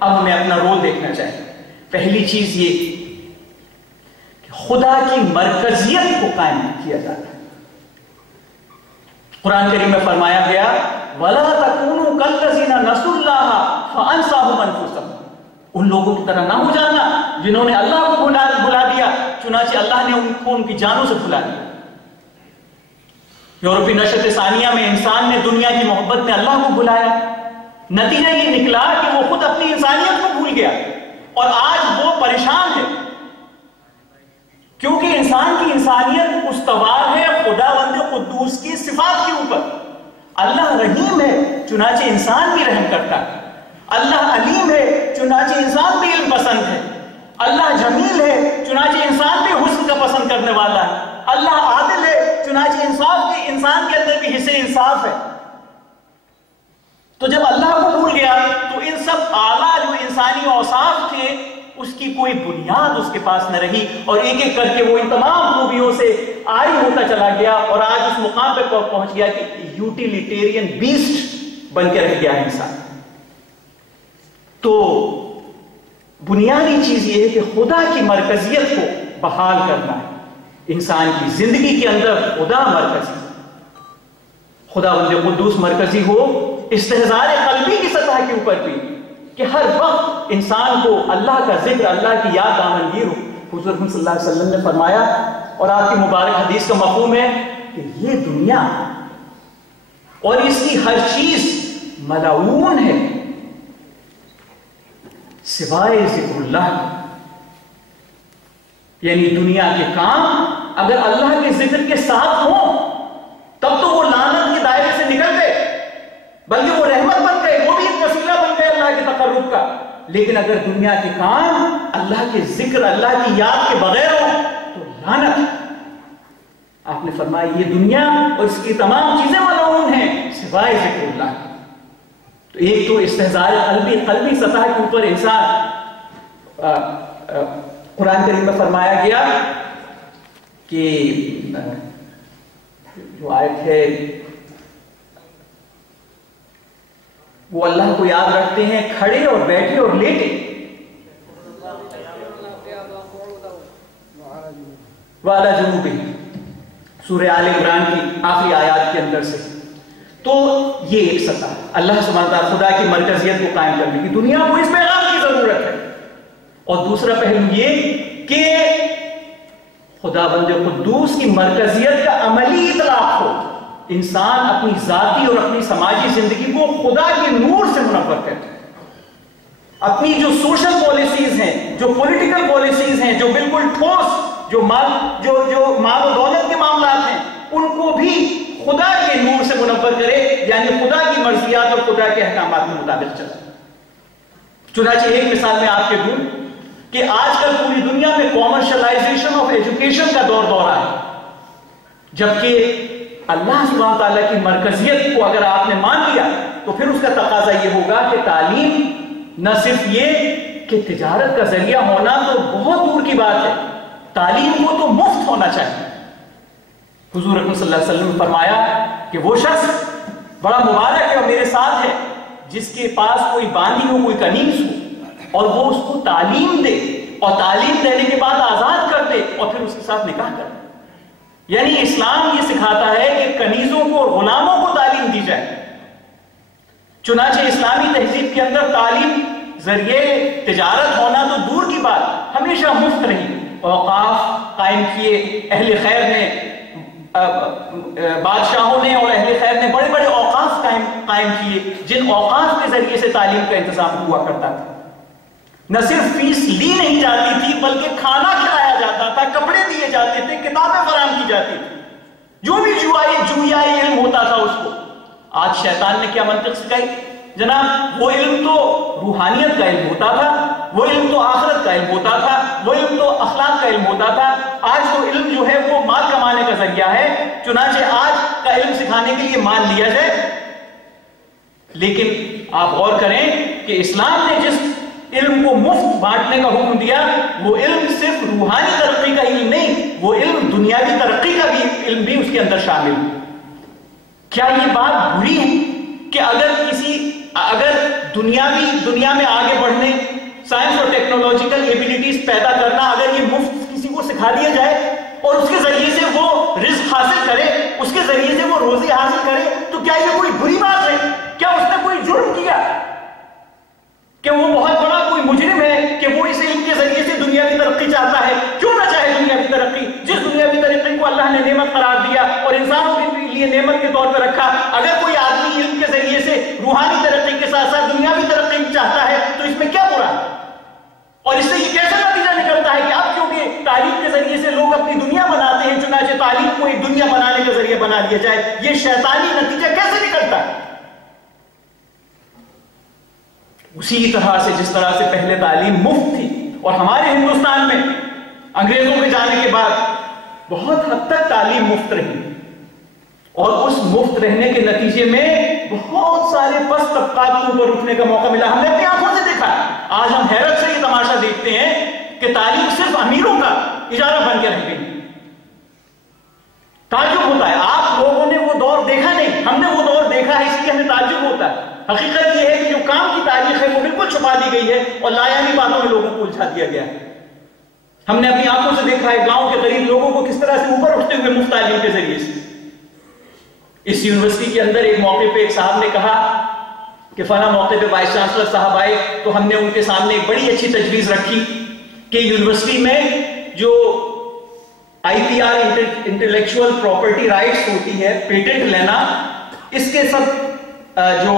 اب ہمیں اپنا رول دیکھنا چاہیے۔ پہلی چیز یہ کہ خدا کی مرکزیت کو قائم کیا جاتا ہے۔ قرآن کریم میں فرمایا گیا وَلَا تَكُونُوا كَالَّذِينَ نَسُوا اللَّهَ فَأَنسَاهُمْ أَنفُسَهُمْ، ان لوگوں کی طرح نہ ہو جانا جنہوں نے اللہ کو بھلا دیا، چنانچہ اللہ نے ان کو ان کی جانوں سے بھلا دیا۔ یورپی نشأت ثانیہ میں انسان نے دنیا کی محبت میں اللہ کو بھلایا، نتیجہ یہ نکلا کہ وہ خود اپنی انسانیت کو بھول گیا، اور آج وہ پریشان ہے کیونکہ انسان کی انسانیت استوار ہے خداوند قدوس کی صفات کے اوپر۔ اللہ رحیم ہے، چنانچہ انسان بھی رحم کرتا ہے۔ اللہ علیم ہے، چنانچہ انسان بھی علم پسند ہے۔ اللہ جمیل ہے، چنانچہ انسان بھی حسن کا پسند کرنے والا ہے۔ اللہ عادل ہے، چنانچہ انسان کے اندر بھی حصے انصاف ہے۔ تو جب اللہ کو بھول گیا تو ان سب اعلیٰ جو انسانی اوصاف تھے اس کی کوئی بنیاد اس کے پاس نہ رہی، اور ایک ایک کر کے وہ ان تمام خوبیوں سے عاری ہوتا چلا گیا، اور آج اس مقام پہ پہنچ گیا کہ یوٹیلیٹیرین بیسٹ بن کے رہ گیا ہے انسان۔ تو بنیادی چیز یہ ہے کہ خدا کی مرکزیت کو بحال کرنا ہے۔ انسان کی زندگی کے اندر خدا مرکزی، خداوند قدوس مرکزی ہو، استحضار قلبی کی سطح کے اوپر بھی، کہ ہر وقت انسان کو اللہ کا ذکر، اللہ کی یاد دامنگیر ہو۔ حضور صلی اللہ علیہ وسلم نے فرمایا، اور آپ کی مبارک حدیث کا مفہوم ہے کہ یہ دنیا اور اس کی ہر چیز ملعون ہے سوائے ذکر اللہ، یعنی دنیا کے کام اگر اللہ کے ذکر کے ساتھ ہوں تب تو وہ لعنت کے دائرے سے نکل گئے، بلکہ وہ رحمت بن گئے، وہ بھی ایک وسیلہ بن گئے اللہ کے تقرب کا۔ لیکن اگر دنیا کے کام اللہ کے ذکر، اللہ کی یاد کے بغیر ہوں تو لعنت۔ آپ نے فرمایا یہ دنیا اور اس کی تمام چیزیں ملعون ہیں سوائے ذکر اللہ۔ تو ایک تو استحضار قلبی سطح کے اوپر انسان، قرآن کریم میں فرمایا گیا کہ جو آیت ہے وہ اللہ کو یاد رکھتے ہیں کھڑے اور بیٹھے اور لیٹے، وَعَلَى جُنُوبِهِمْ، سورہ آل عمران کی آخری آیات کے اندر سے۔ تو یہ ایک سطح اللہ سبحانہ وتعالی خدا کی مرکزیت کو قائم کرنے کی، دنیا کو اس پیغام کی ضرورت ہے۔ اور دوسرا پہلو یہ کہ خداوند قدوس کی مرکزیت کا عملی اطلاق ہو، انسان اپنی ذاتی اور اپنی سماجی زندگی کو خدا کے نور سے منور کرے، اپنی جو سوشل پالیسیز ہیں، جو پولیٹیکل پالیسیز ہیں، جو بالکل ٹھوس جو مال و دولت کے معاملات ہیں، ان کو بھی خدا کے نور سے منور کرے، یعنی خدا کی مرضیات اور خدا کے احکامات کے مطابق چلے۔ چنانچہ ایک مثال میں آپ کے دوں کہ آج کل پوری دنیا میں کامرشلائزیشن آف ایجوکیشن کا دور ہے، جبکہ اللہ سبحانہ تعالیٰ کی مرکزیت کو اگر آپ نے مان لیا تو پھر اس کا تقاضا یہ ہوگا کہ تعلیم نہ صرف یہ کہ تجارت کا ذریعہ ہونا تو بہت دور کی بات ہے، تعلیم کو تو مفت ہونا چاہیے۔ حضور اکرم صلی اللہ علیہ وسلم نے فرمایا کہ وہ شخص بڑا مبارک ہے اور میرے ساتھ ہے جس کے پاس کوئی باندی ہو، کوئی کنیز ہو، اور وہ اس کو تعلیم دے، اور تعلیم دینے کے بعد آزاد کر دے اور پھر اس کے ساتھ نکاح کر دے۔ یعنی اسلام یہ سکھاتا ہے کہ کنیزوں کو اور غلاموں کو تعلیم دی جائے۔ چنانچہ اسلامی تہذیب کے اندر تعلیم ذریعے تجارت ہونا تو دور کی بات، ہمیشہ مفت رہی۔ اوقاف قائم کیے اہل خیر نے، بادشاہوں نے اور اہل خیر نے بڑے بڑے اوقاف قائم کیے، جن اوقاف کے ذریعے سے تعلیم کا انتظام ہوا کرتا تھا۔ نہ صرف فیس لی نہیں جاتی تھی بلکہ کھانا کھلایا جاتا تھا، کپڑے دیے جاتے تھے، کتابیں فراہم کی جاتی تھی، جو بھی جویائی علم ہوتا تھا اس کو۔ آج شیطان نے کیا منطق سکھائی؟ جناب وہ علم تو روحانیت کا علم ہوتا تھا، وہ علم تو آخرت کا علم ہوتا تھا، وہ علم تو اخلاق کا علم ہوتا تھا۔ آج تو علم جو ہے وہ مال کمانے کا ذریعہ ہے، چنانچہ آج کا علم سکھانے کے لیے مال لیا جائے۔ لیکن آپ غور کریں کہ اسلام نے جس علم کو مفت بانٹنے کا حکم دیا، وہ علم صرف روحانی ترقی کا علم نہیں، وہ علم دنیاوی ترقی کا بھی علم بھی اس کے اندر شامل ہے۔ کیا یہ بات بری ہے کہ اگر دنیا میں آگے بڑھنے، سائنس اور ٹیکنالوجیکل ایبیلٹیز پیدا کرنا اگر یہ مفت کسی کو سکھا دیا جائے اور اس کے ذریعے سے وہ رزق حاصل کرے، اس کے ذریعے سے وہ روزی حاصل کرے، تو کیا یہ کوئی بری بات ہے؟ کیا اس نے کوئی جرم کیا؟ کہ وہ بہت بڑا کوئی مجرم ہے کہ وہ اس علم کے ذریعے سے دنیاوی ترقی چاہتا ہے؟ کیوں نہ چاہے دنیاوی ترقی؟ جس دنیاوی ترقی کو اللہ نے نعمت قرار دیا اور انسانوں کے لیے نعمت کے طور پر رکھا، اگر کوئی آدمی علم کے ذریعے سے روحانی ترقی کے ساتھ ساتھ دنیاوی ترقی چاہتا ہے تو اس میں کیا برا ہے؟ اور اس سے یہ کیسا نتیجہ نکلتا ہے کہ اب کیونکہ تعلیم کے ذریعے سے لوگ اپنی دنیا بناتے ہیں، چنانچہ تعلیم کو ایک دنیا بنانے کا ذریعہ بنا دیا جائے، یہ شیطانی نتیجہ کیسے نکلتا ہے؟ اسی طرح سے جس طرح سے پہلے تعلیم مفت تھی اور ہمارے ہندوستان میں انگریزوں کے جانے کے بعد بہت حد تک تعلیم مفت رہی، اور اس مفت رہنے کے نتیجے میں بہت سارے پست طبقات کو اوپر اٹھنے کا موقع ملا۔ ہم نے اپنی آنکھوں سے دیکھا۔ آج ہم حیرت سے یہ تماشا دیکھتے ہیں کہ تعلیم صرف امیروں کا اجارہ بن کے رہ گئی۔ تعجب ہوتا ہے، آپ لوگوں نے وہ دور دیکھا نہیں، ہم نے وہ دور دیکھا ہے، اس لیے ہمیں تعجب ہوتا ہے۔ حقیقت یہ ہے کہ جو کام کی تاریخ ہے وہ بالکل چھپا دی گئی ہے اور لایانی باتوں میں لوگوں کو الجھا دیا گیا ہے۔ ہم نے اپنی آنکھوں سے دیکھا ہے گاؤں کے غریب لوگوں کو کس طرح سے اوپر اٹھتے ہوئے مفت تعلیم کے ذریعے سے۔ اس یونیورسٹی کے اندر ایک موقع پہ ایک صاحب نے کہا کہ فلاں موقع پہ وائس چانسلر صاحب آئے تو ہم نے ان کے سامنے ایک بڑی اچھی تجویز رکھی کہ یونیورسٹی میں جو IPR انٹلیکچوئل پراپرٹی رائٹس ہوتی ہے، پیٹنٹ لینا، اس کے سب جو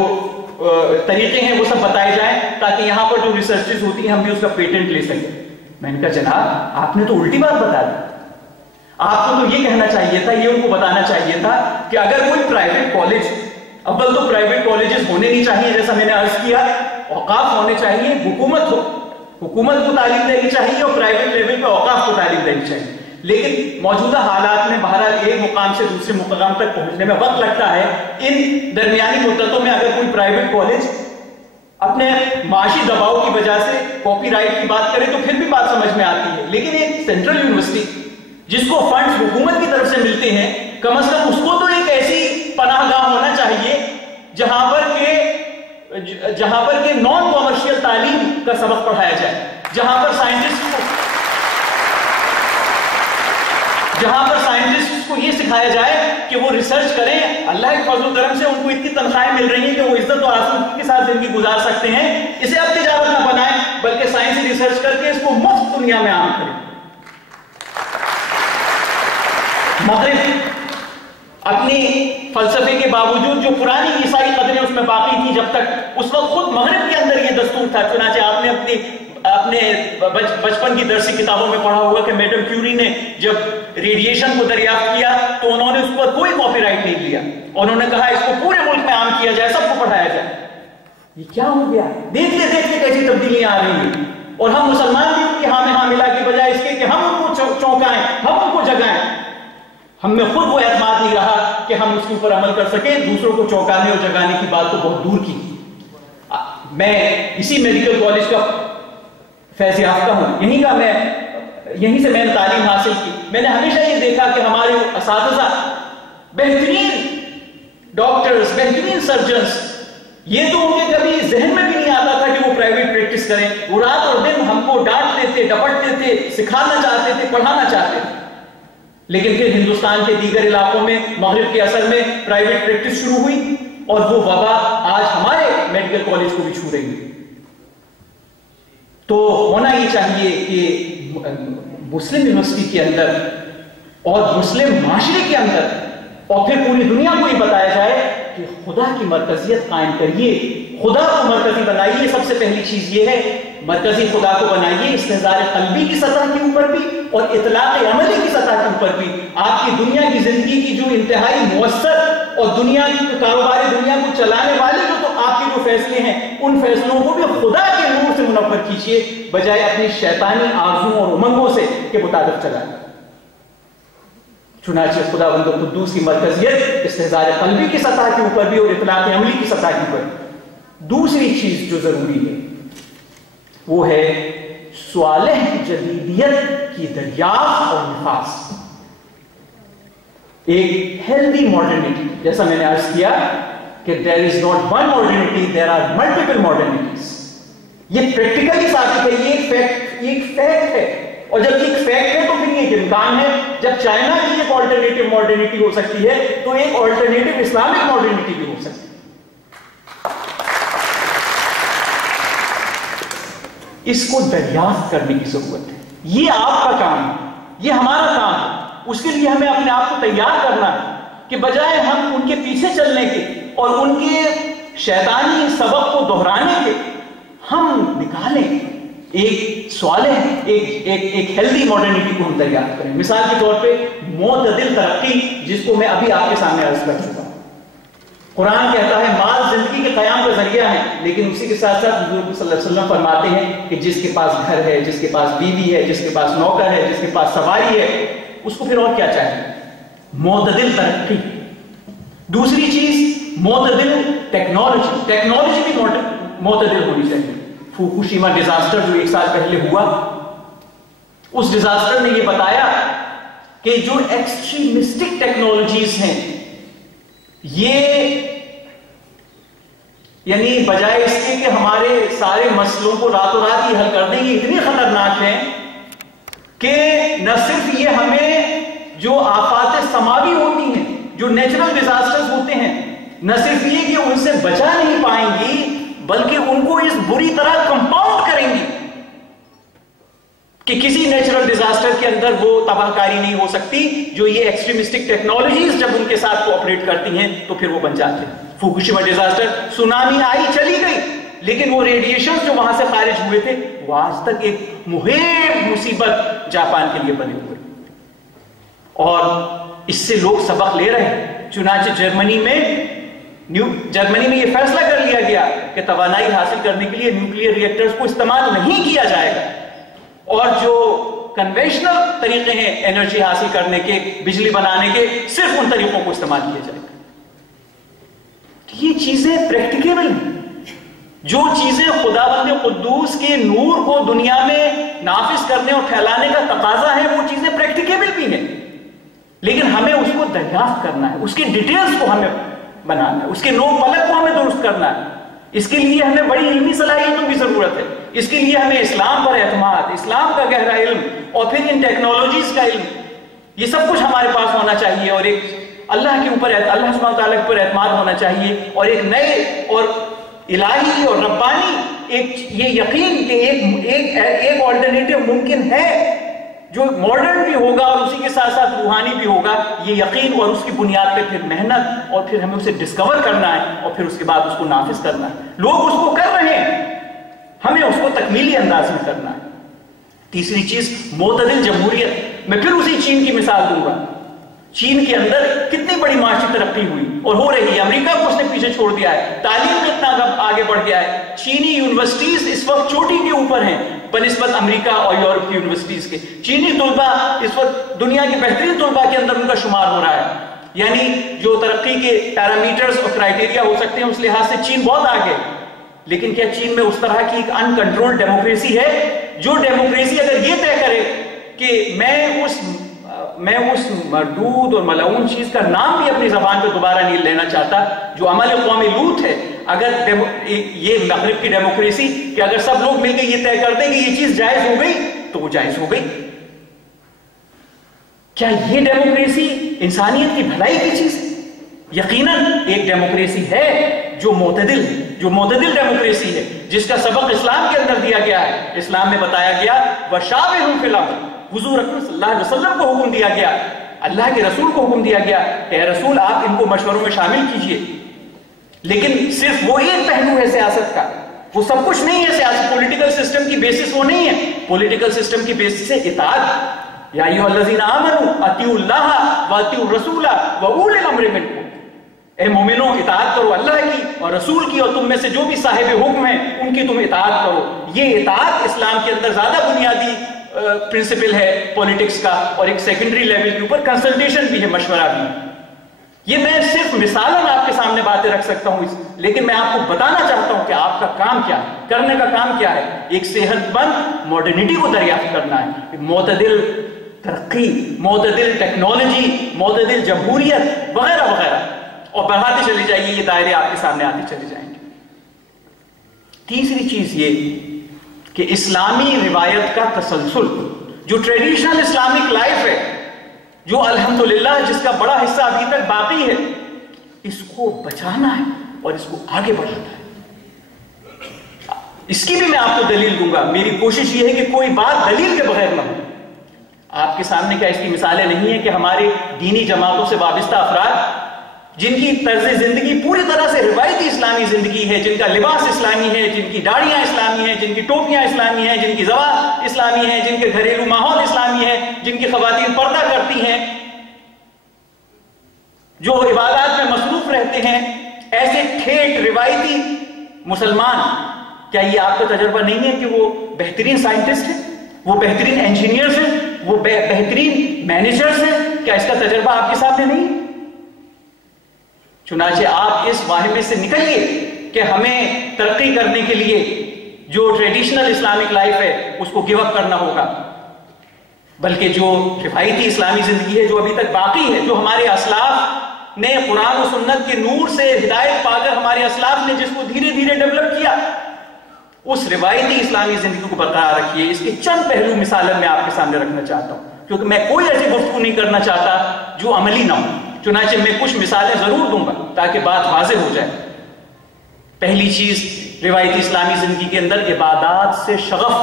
طریقے ہیں وہ سب بتائے جائیں تاکہ یہاں پر جو ریسرچز ہوتی ہیں ہم بھی اس کا پیٹنٹ لے سکیں۔ میں نے کہا جناب آپ نے تو الٹی بات بتا دی، آپ کو تو یہ کہنا چاہیے تھا، یہ ان کو بتانا چاہیے تھا کہ اگر کوئی پرائیویٹ کالج، اول تو پرائیویٹ کالجز ہونے نہیں چاہیے جیسا میں نے عرض کیا، اوقاف ہونے چاہیے، حکومت کو تعلیم دینی چاہیے اور پرائیویٹ لیول پہ اوقاف کو تعلیم دینی چاہیے۔ لیکن موجودہ حالات میں بہرحال ایک مقام سے دوسرے مقام تک پہنچنے میں وقت لگتا ہے۔ ان درمیانی مدتوں میں اگر کوئی پرائیویٹ کالج اپنے معاشی دباؤ کی وجہ سے کاپی رائٹ کی بات کرے تو پھر بھی بات سمجھ میں آتی ہے، لیکن ایک سینٹرل یونیورسٹی جس کو فنڈز حکومت کی طرف سے ملتے ہیں، کم از کم اس کو تو ایک ایسی پناہ گاہ ہونا چاہیے جہاں پر کہ نان کامرشل تعلیم کا سبق پڑھایا جائے، جہاں پر سائنٹسٹ کو یہ سکھایا جائے کہ وہ ریسرچ کریں، اللہ کے فضل و کرم سے ان کو اتنی تنخواہیں مل رہی ہیں کہ وہ عزت اور آسودگی کے ساتھ زندگی گزار سکتے ہیں۔ اسے اب تجارت نہ بنائیں بلکہ سائنسی ریسرچ کر کے اس کو مفت دنیا میں عام کریں۔ مغرب اپنی فلسفے کے باوجود جو پرانی عیسائی قدریں اس میں باقی تھی، جب تک اس وقت خود مغرب کے اندر یہ دستور تھا، چنانچہ آپ نے اپنے بچپن کی درسی کتابوں میں پڑھا ہوگا کہ میڈم کیوری نے جب ریڈیشن کو دریافت کیا تو انہوں نے اس پر کوئی کاپی رائٹ نہیں لیا، انہوں نے کہا اس کو پورے ملک میں عام کیا جائے، سب کو پڑھایا جائے۔ یہ کیا ہو گیا؟ دیکھتے دیکھتے کیسی تبدیلیاں آ رہی ہیں، اور ہم مسلمان بھی کی ہاں میں ہاں ملا کے بجائے اس کے کہ ہم ان کو چونکائیں، ہم ان کو جگائیں، ہم میں خود وہ اعتماد نہیں رہا کہ ہم اس کے اوپر عمل کر سکیں، دوسروں کو چونکانے اور جگانے کی بات تو بہت دور کی۔ میں اسی میڈیکل کالج کا فیض یافتہ ہوں، یہیں سے میں نے تعلیم حاصل کی۔ میں نے ہمیشہ یہ دیکھا کہ ہمارے اساتذہ بہترین ڈاکٹرز، بہترین سرجنز، یہ تو ان کے کبھی ذہن میں بھی نہیں آتا تھا کہ وہ پرائیویٹ پریکٹس کریں، وہ رات اور دن ہم کو ڈانٹتے تھے، ڈپٹتے تھے، سکھانا چاہتے تھے، پڑھانا چاہتے تھے، لیکن پھر ہندوستان کے دیگر علاقوں میں مغرب کے اثر میں پرائیویٹ پریکٹس شروع ہوئی اور وہ وبا آج ہمارے میڈیکل کالج کو بھی چھو رہی ہے۔ تو ہونا یہ چاہیے کہ مسلم یونیورسٹی کے اندر اور مسلم معاشرے کے اندر اور پھر پوری دنیا کو یہ بتایا جائے کہ خدا کی مرکزیت قائم کریے، خدا کو مرکزی بنائیے۔ سب سے پہلی چیز یہ ہے مرکزی خدا کو بنائیے، استحضار قلبی کی سطح کے اوپر بھی اور اطلاق عملی کی سطح کے اوپر بھی۔ آپ کی دنیا کی زندگی کی جو انتہائی مؤثر اور دنیا کی کاروباری دنیا کو چلانے والے جو تو آپ کے جو فیصلے ہیں، ان فیصلوں کو بھی خدا کے نور سے منور کیجیے، بجائے اپنی شیطانی آرزوؤں اور امنگوں سے کے مطابق چلائیں۔ چنانچہ خدا بند قدوس کی مرکزیت استحضار قلبی کی سطح کے اوپر بھی اور اطلاق عملی کی سطح کے اوپر۔ دوسری چیز جو ضروری ہے وہ ہے صالح جدیدیت کی دریافت اور نفاذ، ایک ہیلدی ماڈرنٹی۔ جیسا میں نے عرض کیا کہ there is not one modernity, there are multiple modernities۔ یہ پریکٹیکلی ثابت ہے، یہ ایک فیکٹ ہے، اور جب ایک فیکٹ ہے تو پھر یہ ایک امکان ہے۔ جب چائنا کی ایک آلٹرنیٹو ماڈرنٹی ہو سکتی ہے تو ایک آلٹرنیٹو اسلامک ماڈرنٹی بھی ہو سکتی ہے۔ اس کو دریافت کرنے کی ضرورت ہے، یہ آپ کا کام ہے، یہ ہمارا کام ہے۔ اس کے لیے ہمیں اپنے آپ کو تیار کرنا ہے کہ بجائے ہم ان کے پیچھے چلنے کے اور ان کے شیطانی سبق کو دہرانے کے، ہم نکالیں ایک صالح ایک ہیلدی ماڈرنٹی کو ہم دریافت کریں۔ مثال کے طور پہ معتدل ترقی، جس کو میں ابھی آپ کے سامنے عرض کر چکا ہوں۔ قرآن کہتا ہے مال زندگی کے قیام کا ذریعہ ہے، لیکن اسی کے ساتھ ساتھ حضور صلی اللہ علیہ وسلم فرماتے ہیں کہ جس کے پاس گھر ہے، جس کے پاس بیوی ہے، جس کے پاس نوکر ہے، جس کے پاس سواری ہے، اس کو پھر اور کیا چاہیے؟ معتدل ترقی۔ دوسری چیز معتدل ٹیکنالوجی بھی معتدل ہونی چاہیے۔ فوکوشیما ڈیزاسٹر جو 1 سال پہلے ہوا، اس ڈیزاسٹر نے یہ بتایا کہ جو ایکسٹریمسٹک ٹیکنالوجیز ہیں، یہ یعنی بجائے اس کے کہ ہمارے سارے مسئلوں کو راتوں رات ہی حل کر دیں، یہ اتنی خطرناک ہیں کہ نہ صرف یہ ہمیں جو آفات سماوی ہوتی ہیں، جو نیچرل ڈیزاسٹرز ہوتے ہیں، نہ صرف یہ کہ ان سے بچا نہیں پائیں گی، بلکہ ان کو اس بری طرح کمپاؤنڈ کریں گی کہ کسی نیچرل ڈیزاسٹر کے اندر وہ تباہ کاری نہیں ہو سکتی جو یہ ایکسٹریمسٹک ٹیکنالوجیز جب ان کے ساتھ کوآپریٹ کرتی ہیں تو پھر وہ بن جاتے ہیں۔ فوکوشیما ڈیزاسٹر، سونامی آئی چلی گئی، لیکن وہ ریڈیشنز جو وہاں سے خارج ہوئے تھے وہ آج تک ایک مہم مصیبت جاپان کے لیے بنے ہوئے، اور اس سے لوگ سبق لے رہے ہیں۔ چنانچہ جرمنی میں یہ فیصلہ کر لیا گیا کہ توانائی حاصل کرنے کے لیے نیوکلیئر ری ایکٹرز کو استعمال نہیں کیا جائے گا، اور جو کنونشنل طریقے ہیں انرجی حاصل کرنے کے، بجلی بنانے کے، صرف ان طریقوں کو استعمال کیا جائے گا۔ یہ چیزیں پریکٹیکیبل ہیں، جو چیزیں خداوند قدوس کے نور کو دنیا میں نافذ کرنے اور پھیلانے کا تقاضا ہے، وہ چیزیں پریکٹیکیبل بھی ہیں، لیکن ہمیں اس کو دریافت کرنا ہے، اس کی ڈیٹیلز کو ہمیں بنانا ہے، اس کے نوک ملک کو ہمیں درست کرنا ہے۔ اس کے لیے ہمیں بڑی علمی صلاحیتوں کی ضرورت ہے، اس کے لیے ہمیں اسلام پر اعتماد، اسلام کا گہرا علم، اور پھر ان ٹیکنالوجیز کا علم، یہ سب کچھ ہمارے پاس ہونا چاہیے، اور ایک اللہ کے اوپر، اللہ سبحانہ تعالیٰ کے اوپر اعتماد ہونا چاہیے، اور ایک نئے اور الہی اور ربانی ایک یہ یقین کہ ایک آلٹرنیٹو ممکن ہے جو ماڈرن بھی ہوگا اور اسی کے ساتھ ساتھ روحانی بھی ہوگا، یہ یقین، اور اس کی بنیاد پہ پھر محنت، اور پھر ہمیں اسے ڈسکور کرنا ہے، اور پھر اس کے بعد اس کو نافذ کرنا ہے۔ لوگ اس کو کر رہے ہیں، ہمیں اس کو تکمیلی انداز میں کرنا ہے۔ تیسری چیز معتدل جمہوریت۔ میں پھر اسی چین کی مثال دوں گا۔ چین کے اندر کتنی بڑی معاشی ترقی ہوئی اور ہو رہی ہے. امریکہ کو اس نے پیچھے چھوڑ دیا ہے. تعلیم میں اتنا آگے بڑھ گیا ہے. چینی یونیورسٹیز اس وقت چوٹی کے اوپر ہیں بنسبت امریکہ اور یورپ کی یونیورسٹیز کے. چینی طلباء اس وقت دنیا کے بہترین طلباء کے اندر ان کا شمار ہو رہا ہے. یعنی جو ترقی کے پیرامیٹرز اور کرائٹیریا ہو سکتے ہیں اس لحاظ سے چین بہت آگے. لیکن کیا چین میں اس طرح کی ایک ان کنٹرول ڈیموکریسی ہے؟ جو ڈیموکریسی اگر یہ طے کرے کہ میں اس مردود اور ملعون چیز کا نام بھی اپنی زبان پہ دوبارہ نہیں لینا چاہتا جو عمل قوم لوط ہے. اگر یہ مغرب کی ڈیموکریسی کہ اگر سب لوگ مل کے یہ طے کر دیں کہ یہ چیز جائز ہو گئی تو وہ جائز ہو گئی. کیا یہ ڈیموکریسی انسانیت کی بھلائی کی چیز ہے؟ یقیناً ایک ڈیموکریسی ہے جو معتدل ڈیموکریسی ہے, جس کا سبق اسلام کے اندر دیا گیا ہے. اسلام میں بتایا گیا وَشَاوِرْهُمْ فِي الْأَمْرِ, حضور اکرم صلی اللہ علیہ وسلم کو حکم دیا گیا, اللہ کے رسول کو حکم دیا گیا کہ اے رسول آپ ان کو مشوروں میں شامل کیجئے. لیکن صرف وہ ایک پہلو ہے سیاست کا, وہ سب کچھ نہیں ہے. سیاست پولیٹیکل سسٹم کی بیسس وہ نہیں ہے. پولیٹیکل سسٹم کی بیسس ہے اطاعت. یا ایھا الذین آمنوا اطیعوا اللہ واطیعوا الرسول واولی الامر منکم, اے مومنوں اطاعت کرو اللہ کی اور رسول کی, اور تم میں سے جو بھی صاحب حکم ہیں ان کی تم اطاعت کرو. یہ اطاعت اسلام کے اندر زیادہ بنیادی پرنسپل ہے پولیٹکس کا, اور ایک سیکنڈری لیول کے اوپر کنسلٹیشن بھی ہے, مشورہ بھی. یہ میں صرف مثالاً آپ کے سامنے باتیں رکھ سکتا ہوں, لیکن میں آپ کو بتانا چاہتا ہوں کہ آپ کا کام کیا ہے, کرنے کا کام کیا ہے. ایک صحت مند ماڈرنٹی کو دریافت کرنا ہے, معتدل ترقی, معتدل ٹیکنالوجی, معتدل جمہوریت وغیرہ وغیرہ, اور بڑھاتے چلی جائیے, یہ دائرے آپ کے سامنے آتے چلے جائیں گے. تیسری چیز یہ کہ اسلامی روایت کا تسلسل, جو ٹریڈیشنل اسلامک لائف ہے, جو الحمدللہ جس کا بڑا حصہ ابھی تک باقی ہے, اس کو بچانا ہے اور اس کو آگے بڑھانا ہے. اس کی بھی میں آپ کو دلیل دوں گا. میری کوشش یہ ہے کہ کوئی بات دلیل کے بغیر نہ ہو. آپ کے سامنے کیا اس کی مثالیں نہیں ہیں کہ ہمارے دینی جماعتوں سے وابستہ افراد جن کی طرز زندگی پوری طرح سے روایتی اسلامی زندگی ہے, جن کا لباس اسلامی ہے, جن کی داڑیاں اسلامی ہیں, جن کی ٹوپیاں اسلامی ہیں, جن کی زبان اسلامی ہے, جن کے گھریلو ماحول اسلامی ہے, جن کی خواتین پردہ کرتی ہیں, جو عبادات میں مصروف رہتے ہیں, ایسے ٹھیٹ روایتی مسلمان, کیا یہ آپ کا تجربہ نہیں ہے کہ وہ بہترین سائنٹسٹ ہیں, وہ بہترین انجینئرز ہیں, وہ بہترین مینیجرز ہیں؟ کیا اس کا تجربہ آپ کے سامنے نہیں ہے؟ چنانچہ آپ اس واہمے سے نکلیے کہ ہمیں ترقی کرنے کے لیے جو ٹریڈیشنل اسلامک لائف ہے اس کو گیو اپ کرنا ہوگا, بلکہ جو روایتی اسلامی زندگی ہے جو ابھی تک باقی ہے, جو ہمارے اسلاف نے قرآن و سنت کے نور سے ہدایت پا کر ہمارے اسلاف نے جس کو دھیرے دھیرے ڈیولپ کیا, اس روایتی اسلامی زندگی کو برقرار رکھیے. اس کے چند پہلو مثالیں میں آپ کے سامنے رکھنا چاہتا ہوں, کیونکہ میں کوئی ایسی گفتگو نہیں کرنا چاہتا جو عملی نہ ہو. چنانچہ میں کچھ مثالیں ضرور دوں گا تاکہ بات واضح ہو جائے. پہلی چیز, روایتی اسلامی زندگی کے اندر عبادات سے شغف.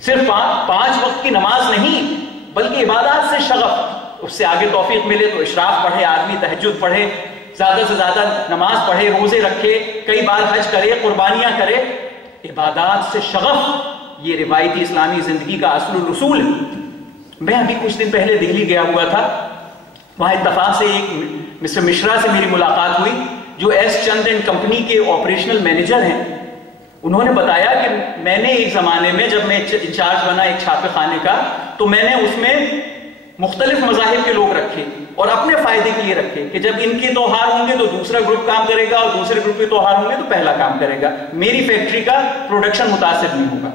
صرف 5 وقت کی نماز نہیں بلکہ عبادات سے شغف. اس سے آگے توفیق ملے تو اشراق پڑھے آدمی, تہجد پڑھے, زیادہ سے زیادہ نماز پڑھے, روزے رکھے, کئی بار حج کرے, قربانیاں کرے. عبادات سے شغف یہ روایتی اسلامی زندگی کا اصل الرسول ہے. میں ابھی کچھ دن پہلے دہلی گیا ہوا تھا, وہاں اتفاق سے ایک مسٹر مشرا سے میری ملاقات ہوئی جو ایس چند اینڈ کمپنی کے آپریشنل مینیجر ہیں. انہوں نے بتایا کہ میں نے ایک زمانے میں جب میں انچارج بنا ایک چھاپے خانے کا, تو میں نے اس میں مختلف مذاہب کے لوگ رکھے اور اپنے فائدے کے لیے رکھے کہ جب ان کے تہوار ہوں گے تو دوسرا گروپ کام کرے گا, اور دوسرے گروپ کے تہوار ہوں گے تو پہلا کام کرے گا. میری فیکٹری کا پروڈکشن متاثر نہیں ہوگا.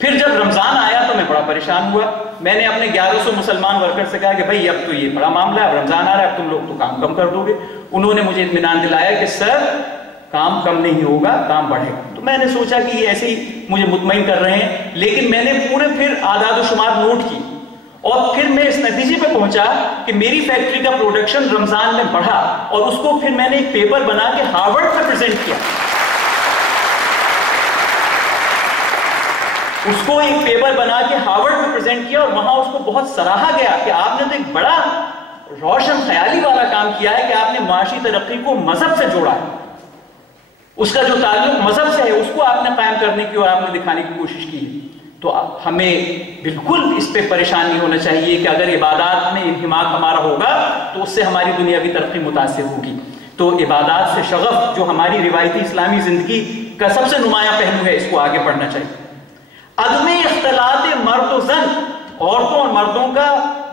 پھر جب رمضان آیا تو میں بڑا پریشان ہوا. میں نے اپنے 1100 مسلمان ورکر سے کہا کہ بھائی اب تو یہ بڑا معاملہ ہے, اب رمضان آ رہا ہے, اب تم لوگ تو کام کم کر دو گے. انہوں نے مجھے اطمینان دلایا کہ سر کام کم نہیں ہوگا, کام بڑھے گا. تو میں نے سوچا کہ یہ ایسے ہی مجھے مطمئن کر رہے ہیں, لیکن میں نے پورے پھر اعداد و شمار نوٹ کی, اور پھر میں اس نتیجے پہ پہنچا کہ میری فیکٹری کا پروڈکشن رمضان میں بڑھا, اور اس کو پھر میں نے ایک پیپر بنا کے ہارورڈ میں پریزنٹ کیا. اس کو ایک پیپر بنا کے ہارورڈ میں پریزنٹ کیا, اور وہاں اس کو بہت سراہا گیا کہ آپ نے تو ایک بڑا روشن خیالی والا کام کیا ہے کہ آپ نے معاشی ترقی کو مذہب سے جوڑا ہے. اس کا جو تعلق مذہب سے ہے اس کو آپ نے قائم کرنے کی اور آپ نے دکھانے کی کوشش کی ہے. تو ہمیں بالکل اس پہ پریشان نہیں ہونا چاہیے کہ اگر عبادات میں انہماک ہمارا ہوگا تو اس سے ہماری دنیاوی ترقی متاثر ہوگی. تو عبادات سے شغف جو ہماری روایتی اسلامی زندگی کا سب سے نمایاں پہلو ہے، اس کو آگے بڑھنا چاہیے. عدم اختلاط مرد و زن، عورتوں اور مردوں کا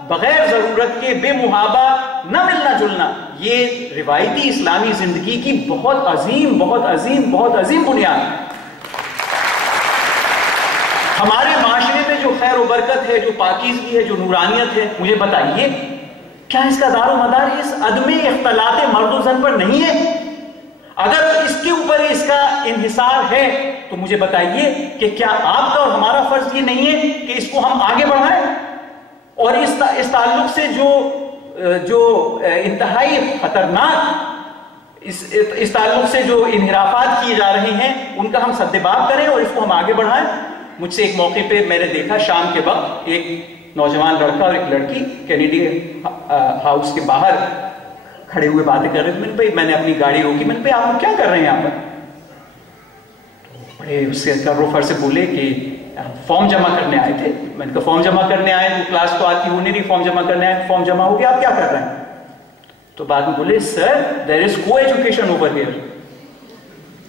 بغیر ضرورت کے بے محابہ نہ ملنا جلنا، یہ روایتی اسلامی زندگی کی بہت عظیم بہت عظیم بہت عظیم بنیاد ہے. ہمارے معاشرے میں جو خیر و برکت ہے، جو پاکیزگی ہے، جو نورانیت ہے، مجھے بتائیے کیا اس کا دار و مدار اس عدم اختلاط مرد و زن پر نہیں ہے؟ اگر اس کے اوپر اس کا انحصار ہے تو مجھے بتائیے کہ کیا آپ کا اور ہمارا فرض یہ نہیں ہے کہ اس کو ہم آگے بڑھائیں اور اس تعلق سے جو انتہائی خطرناک اس تعلق سے جو انحرافات کیے جا رہے ہیں ان کا ہم سدباب کریں اور اس کو ہم آگے بڑھائیں. مجھ سے ایک موقع پہ میں نے دیکھا شام کے وقت ایک نوجوان لڑکا اور ایک لڑکی کینیڈی ہاؤس کے باہر کھڑے ہوئے باتیں کر رہے تھے. میں نے اپنی گاڑی روکی، میں نے بھائی آپ لوگ کیا کر رہے ہیں یہاں پر؟ بڑے اس کے روفر سے بولے کہ فارم جمع کرنے آئے تھے. میں نے کہا فارم جمع کرنے آئے، کلاس تو آتی ہونے نہیں، فارم جمع کرنے آئے، فارم جمع ہو گیا، آپ کیا کر رہے ہیں؟ تو بعد میں بولے سر دیر از کو ایجوکیشن اوور ہیئر.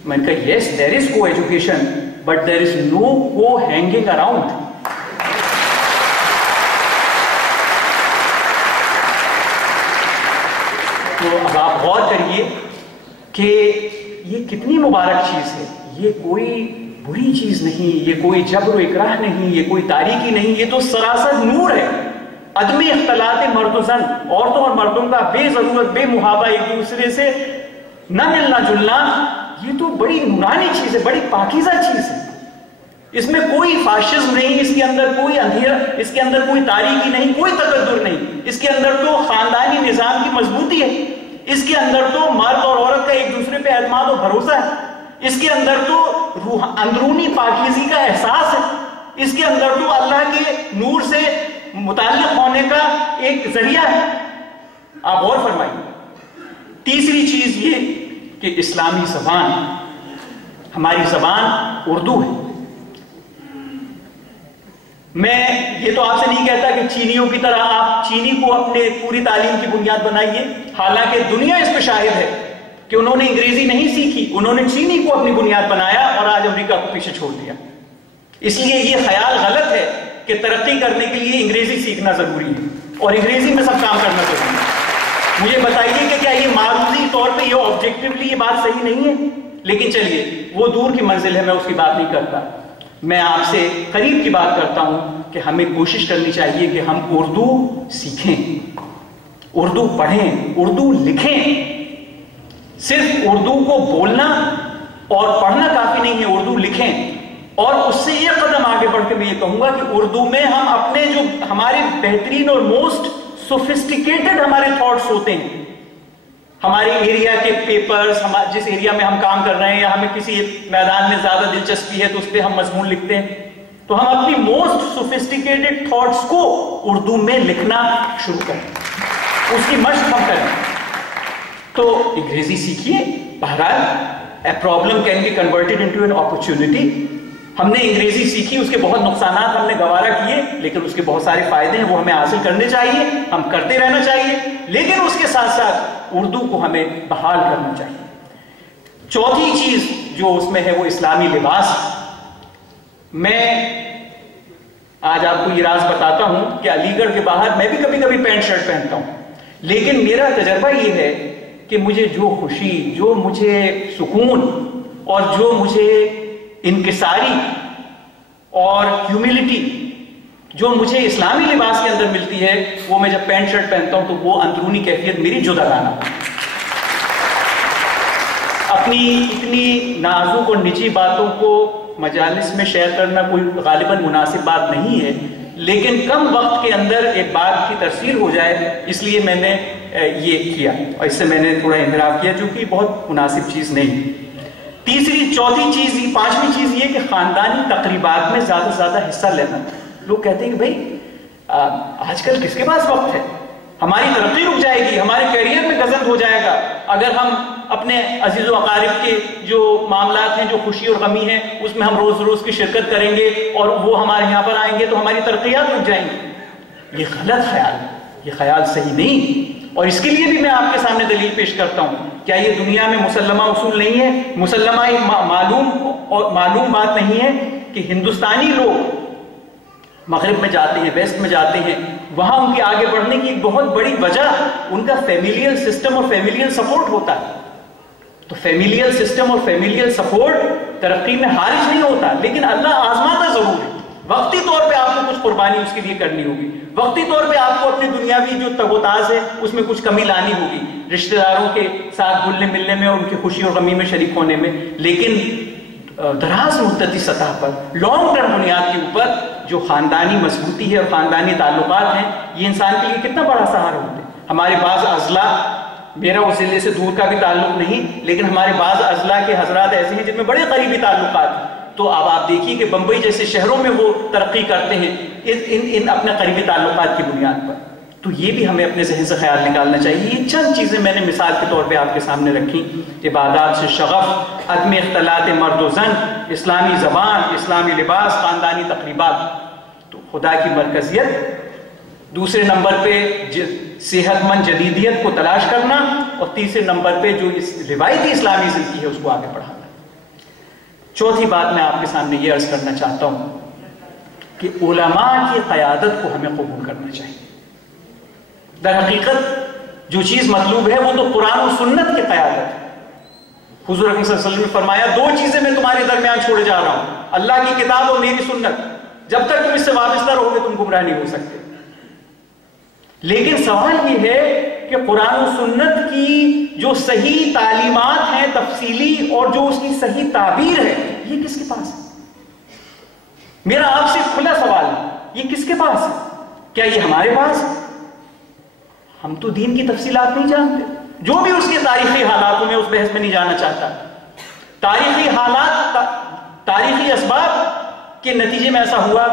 میں نے کہا یس دیر از کو ایجوکیشن بٹ دیر از نو کو ہینگنگ اراؤنڈ. تو اب آپ غور کریے کہ یہ کتنی مبارک چیز ہے. یہ کوئی بری چیز نہیں، یہ کوئی جبر و اکراہ نہیں، یہ کوئی تاریکی نہیں، یہ تو سراسر نور ہے. عدم اختلاط مرد و زن، عورتوں اور مردوں کا بے ضرورت بے محابہ ایک دوسرے سے نہ ملنا جلنا، یہ تو بڑی نورانی چیز ہے، بڑی پاکیزہ چیز ہے. اس میں کوئی فاشزم نہیں، اس کے اندر کوئی اندھیرا، اس کے اندر کوئی تاریکی نہیں، کوئی تقدر نہیں. اس کے اندر تو خاندانی نظام کی مضبوطی ہے، اس کے اندر تو مرد اور عورت کا ایک دوسرے پہ اعتماد و بھروسہ ہے، اس کے اندر تو اندرونی پاکیزی کا احساس ہے، اس کے اندر تو اللہ کے نور سے متعلق ہونے کا ایک ذریعہ ہے. آپ غور فرمائیے. تیسری چیز یہ کہ اسلامی زبان، ہماری زبان اردو ہے. میں یہ تو آپ سے نہیں کہتا کہ چینیوں کی طرح آپ چینی کو اپنے پوری تعلیم کی بنیاد بنائیے، حالانکہ دنیا اس پہ شاہد ہے کہ انہوں نے انگریزی نہیں سیکھی، انہوں نے چینی کو اپنی بنیاد بنایا اور آج امریکہ کو پیچھے چھوڑ دیا. اس لیے یہ خیال غلط ہے کہ ترقی کرنے کے لیے انگریزی سیکھنا ضروری ہے اور انگریزی میں سب کام کرنا ضروری ہے. مجھے بتائیے کہ کیا یہ معروضی طور پہ یہ آبجیکٹیولی یہ بات صحیح نہیں ہے؟ لیکن چلیے وہ دور کی منزل ہے، میں اس کی بات نہیں کرتا. میں آپ سے قریب کی بات کرتا ہوں کہ ہمیں کوشش کرنی چاہیے کہ ہم اردو سیکھیں، اردو پڑھیں، اردو لکھیں. صرف اردو کو بولنا اور پڑھنا کافی نہیں ہے، اردو لکھیں. اور اس سے ایک قدم آگے بڑھ کے میں یہ کہوں گا کہ اردو میں ہم اپنے جو ہمارے بہترین اور موسٹ سوفسٹیکیٹڈ ہمارے تھاٹس ہوتے ہیں، ہمارے ایریا کے پیپرز، جس ایریا میں ہم کام کر رہے ہیں یا ہمیں کسی میدان میں زیادہ دلچسپی ہے تو اس پہ ہم مضمون لکھتے ہیں، تو ہم اپنی موسٹ سوفسٹیکیٹڈ تھاٹس کو اردو میں لکھنا شروع کریں، اس کی مشق ہم کریں. تو انگریزی سیکھیے. بہرحال a problem can be converted into an opportunity. ہم نے انگریزی سیکھی، اس کے بہت نقصانات ہم نے گوارا کیے، لیکن اس کے بہت سارے فائدے ہیں، وہ ہمیں حاصل کرنے چاہیے، ہم کرتے رہنا چاہیے. لیکن اس کے ساتھ ساتھ اردو کو ہمیں بحال کرنا چاہیے. چوتھی چیز جو اس میں ہے وہ اسلامی لباس. میں آج آپ کو یہ راز بتاتا ہوں کہ علی گڑھ کے باہر میں بھی کبھی کبھی پینٹ شرٹ پہنتا ہوں، لیکن میرا تجربہ یہ ہے کہ مجھے جو خوشی، جو مجھے سکون اور جو مجھے انکساری اور ہیوملٹی جو مجھے اسلامی لباس کے اندر ملتی ہے، وہ میں جب پینٹ شرٹ پہنتا ہوں تو وہ اندرونی کیفیت میری جداگانہ. اپنی اتنی نازک اور نجی باتوں کو مجالس میں شیئر کرنا کوئی غالباً مناسب بات نہیں ہے، لیکن کم وقت کے اندر ایک بات کی تفسیر ہو جائے اس لیے میں نے یہ کیا، اور اس سے میں نے تھوڑا انحراف کیا جو کہ بہت مناسب چیز نہیں. چوتھی چیز، پانچویں چیز یہ کہ خاندانی تقریبات میں زیادہ سے زیادہ حصہ لینا. لوگ کہتے ہیں کہ بھائی آج کل کس کے پاس وقت ہے، ہماری ترقی رک جائے گی، ہمارے کیریئر میں گزند ہو جائے گا اگر ہم اپنے عزیز و اقارب کے جو معاملات ہیں، جو خوشی اور غمی ہیں، اس میں ہم روز روز کی شرکت کریں گے اور وہ ہمارے یہاں پر آئیں گے تو ہماری ترقیات رک جائیں گی۔ یہ غلط خیال ہے، یہ خیال صحیح نہیں، اور اس کے لیے بھی میں آپ کے سامنے دلیل پیش کرتا ہوں۔ کیا یہ دنیا میں مسلمہ اصول نہیں ہے؟ مسلمہ ایک معلوم بات نہیں ہے کہ ہندوستانی لوگ مغرب میں جاتے ہیں، ویسٹ میں جاتے ہیں، وہاں ان کے آگے بڑھنے کی ایک بہت بڑی وجہ ان کا فیملیل سسٹم اور فیملیل سپورٹ ہوتا ہے۔ تو فیملیل سسٹم اور فیملیل سپورٹ ترقی میں حارج نہیں ہوتا، لیکن اللہ آزماتا ضرور ہے۔ وقتی طور پہ آپ کو کچھ قربانی اس کے لیے کرنی ہوگی، وقتی طور پہ آپ کو اپنی دنیاوی جو تگ و تاز ہے اس میں کچھ کمی لانی ہوگی، رشتہ داروں کے ساتھ گھلنے ملنے میں اور ان کی خوشی اور غمی میں شریک ہونے میں، لیکن دراز مدتی سطح پر لانگ ٹرم بنیاد کے اوپر جو خاندانی مضبوطی ہے اور خاندانی تعلقات ہیں، یہ انسان کے لیے کتنا بڑا سہارا ہوتے ہیں۔ ہمارے بعض اضلاع، میرا اس ضلع سے دور کا بھی تعلق نہیں، لیکن ہمارے بعض اضلاع کے حضرات ایسے ہیں جن میں بڑے قریبی تعلقات ہیں، تو اب آپ دیکھیے کہ بمبئی جیسے شہروں میں وہ ترقی کرتے ہیں ان اپنے قریبی تعلقات کی بنیاد پر۔ تو یہ بھی ہمیں اپنے ذہن سے خیال نکالنا چاہیے۔ یہ چند چیزیں میں نے مثال کے طور پہ آپ کے سامنے رکھی، عبادات سے شغف، عدم اختلاط مرد و زن، اسلامی زبان، اسلامی لباس، خاندانی تقریبات، تو خدا کی مرکزیت، دوسرے نمبر پہ صحت مند جدیدیت کو تلاش کرنا، اور تیسرے نمبر پہ جو اس روایتی اسلامی زندگی ہے اس کو آگے بڑھانا۔ چوتھی بات میں آپ کے سامنے یہ عرض کرنا چاہتا ہوں کہ علماء کی قیادت کو ہمیں قبول کرنا چاہیے۔ در حقیقت جو چیز مطلوب ہے وہ تو قرآن و سنت کی قیادت ہے۔ حضور اکرم صلی اللہ علیہ وسلم نے فرمایا، دو چیزیں میں تمہارے درمیان چھوڑے جا رہا ہوں، اللہ کی کتاب اور میری سنت، جب تک تم اس سے وابستہ رہو گے تم گمراہ نہیں ہو سکتے۔ لیکن سوال یہ ہے کہ قرآن و سنت کی جو صحیح تعلیمات ہیں تفصیلی اور جو اس کی صحیح تعبیر ہے، یہ کس کے پاس ہے؟ میرا آپ سے کھلا سوال ہے، یہ کس کے پاس ہے؟ کیا یہ ہمارے پاس ہے؟ ہم تو دین کی تفصیلات نہیں جانتے، جو بھی اس کے تاریخی حالاتوں میں، اس بحث میں نہیں جانا چاہتا۔ تاریخی حالات، تاریخی اسباب کے نتیجے میں ایسا ہوا،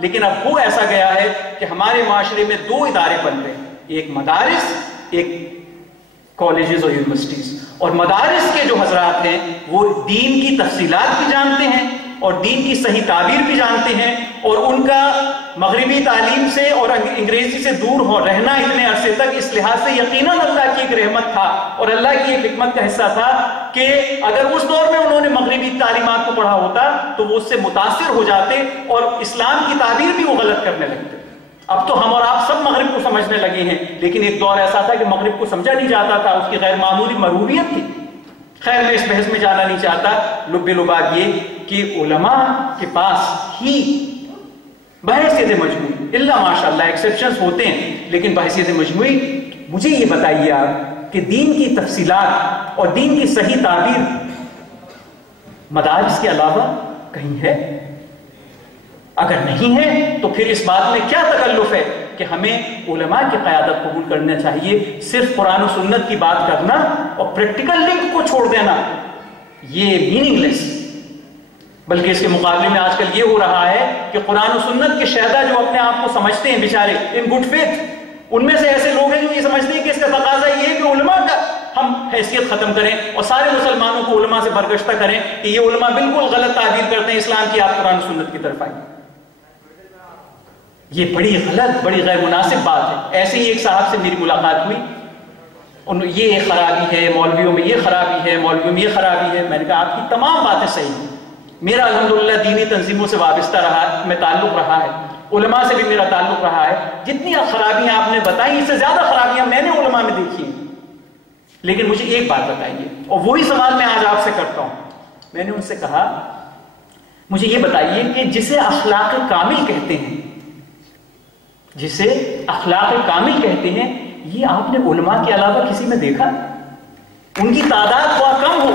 لیکن اب وہ ایسا گیا ہے کہ ہمارے معاشرے میں دو ادارے بن رہے ہیں، ایک مدارس، ایک کالجز اور یونیورسٹیز۔ اور مدارس کے جو حضرات ہیں وہ دین کی تفصیلات بھی جانتے ہیں اور دین کی صحیح تعبیر بھی جانتے ہیں، اور ان کا مغربی تعلیم سے اور انگریزی سے دور ہو رہنا اتنے عرصے تک اس لحاظ سے یقیناً اللہ کی ایک رحمت تھا اور اللہ کی ایک حکمت کا حصہ تھا کہ اگر اس دور میں انہوں نے مغربی تعلیمات کو پڑھا ہوتا تو وہ اس سے متاثر ہو جاتے اور اسلام کی تعبیر بھی وہ غلط کرنے لگتے۔ اب تو ہم اور آپ سب مغرب کو سمجھنے لگے ہیں، لیکن ایک دور ایسا تھا کہ مغرب کو سمجھا نہیں جاتا تھا، اس کی غیر معمولی مروریت تھی۔ خیر میں اس بحث میں جانا نہیں چاہتا، لب لباب یہ کہ علماء کے پاس ہی بحیثیت مجموعی، اللہ ماشاءاللہ ایکسیپشنز ہوتے ہیں، لیکن بحیثیت مجموعی مجھے یہ بتائیے آپ کہ دین کی تفصیلات اور دین کی صحیح تعبیر مدارس کے علاوہ کہیں ہے؟ اگر نہیں ہے تو پھر اس بات میں کیا تکلف ہے کہ ہمیں علماء کی قیادت قبول کرنا چاہیے؟ صرف قرآن و سنت کی بات کرنا اور پریکٹیکل لنک کو چھوڑ دینا یہ میننگ لیس، بلکہ اس کے مقابلے میں آج کل یہ ہو رہا ہے کہ قرآن و سنت کے شہدا جو اپنے آپ کو سمجھتے ہیں بیچارے ان گڈ فیتھ، ان میں سے ایسے لوگ ہیں جو یہ سمجھتے ہیں کہ اس کا تقاضا یہ ہے کہ علماء کا ہم حیثیت ختم کریں اور سارے مسلمانوں کو علماء سے برگشتہ کریں کہ یہ علماء بالکل غلط تعبیر کرتے ہیں اسلام کی، آپ قرآن و سنت کی طرف آئیں۔ یہ بڑی غلط، بڑی غیر مناسب بات ہے۔ ایسے ہی ایک صاحب سے میری ملاقات ہوئی، یہ ایک خرابی ہے مولویوں میں، یہ خرابی ہے مولویوں میں، یہ خرابی ہے۔ میں نے کہا آپ کی تمام باتیں صحیح ہیں، میرا الحمدللہ دینی تنظیموں سے وابستہ رہا میں تعلق رہا ہے، علماء سے بھی میرا تعلق رہا ہے، جتنی خرابیاں آپ نے بتائی اس سے زیادہ خرابیاں میں نے علماء میں دیکھی ہیں۔ لیکن مجھے ایک بات بتائیے، اور وہی سوال میں آج آپ سے کرتا ہوں، میں نے ان سے کہا مجھے یہ بتائیے کہ جسے اخلاق کامل کہتے ہیں، جسے اخلاق کامل کہتے ہیں، یہ آپ نے علماء کے علاوہ کسی میں دیکھا؟ ان کی تعداد خواہ کم ہو،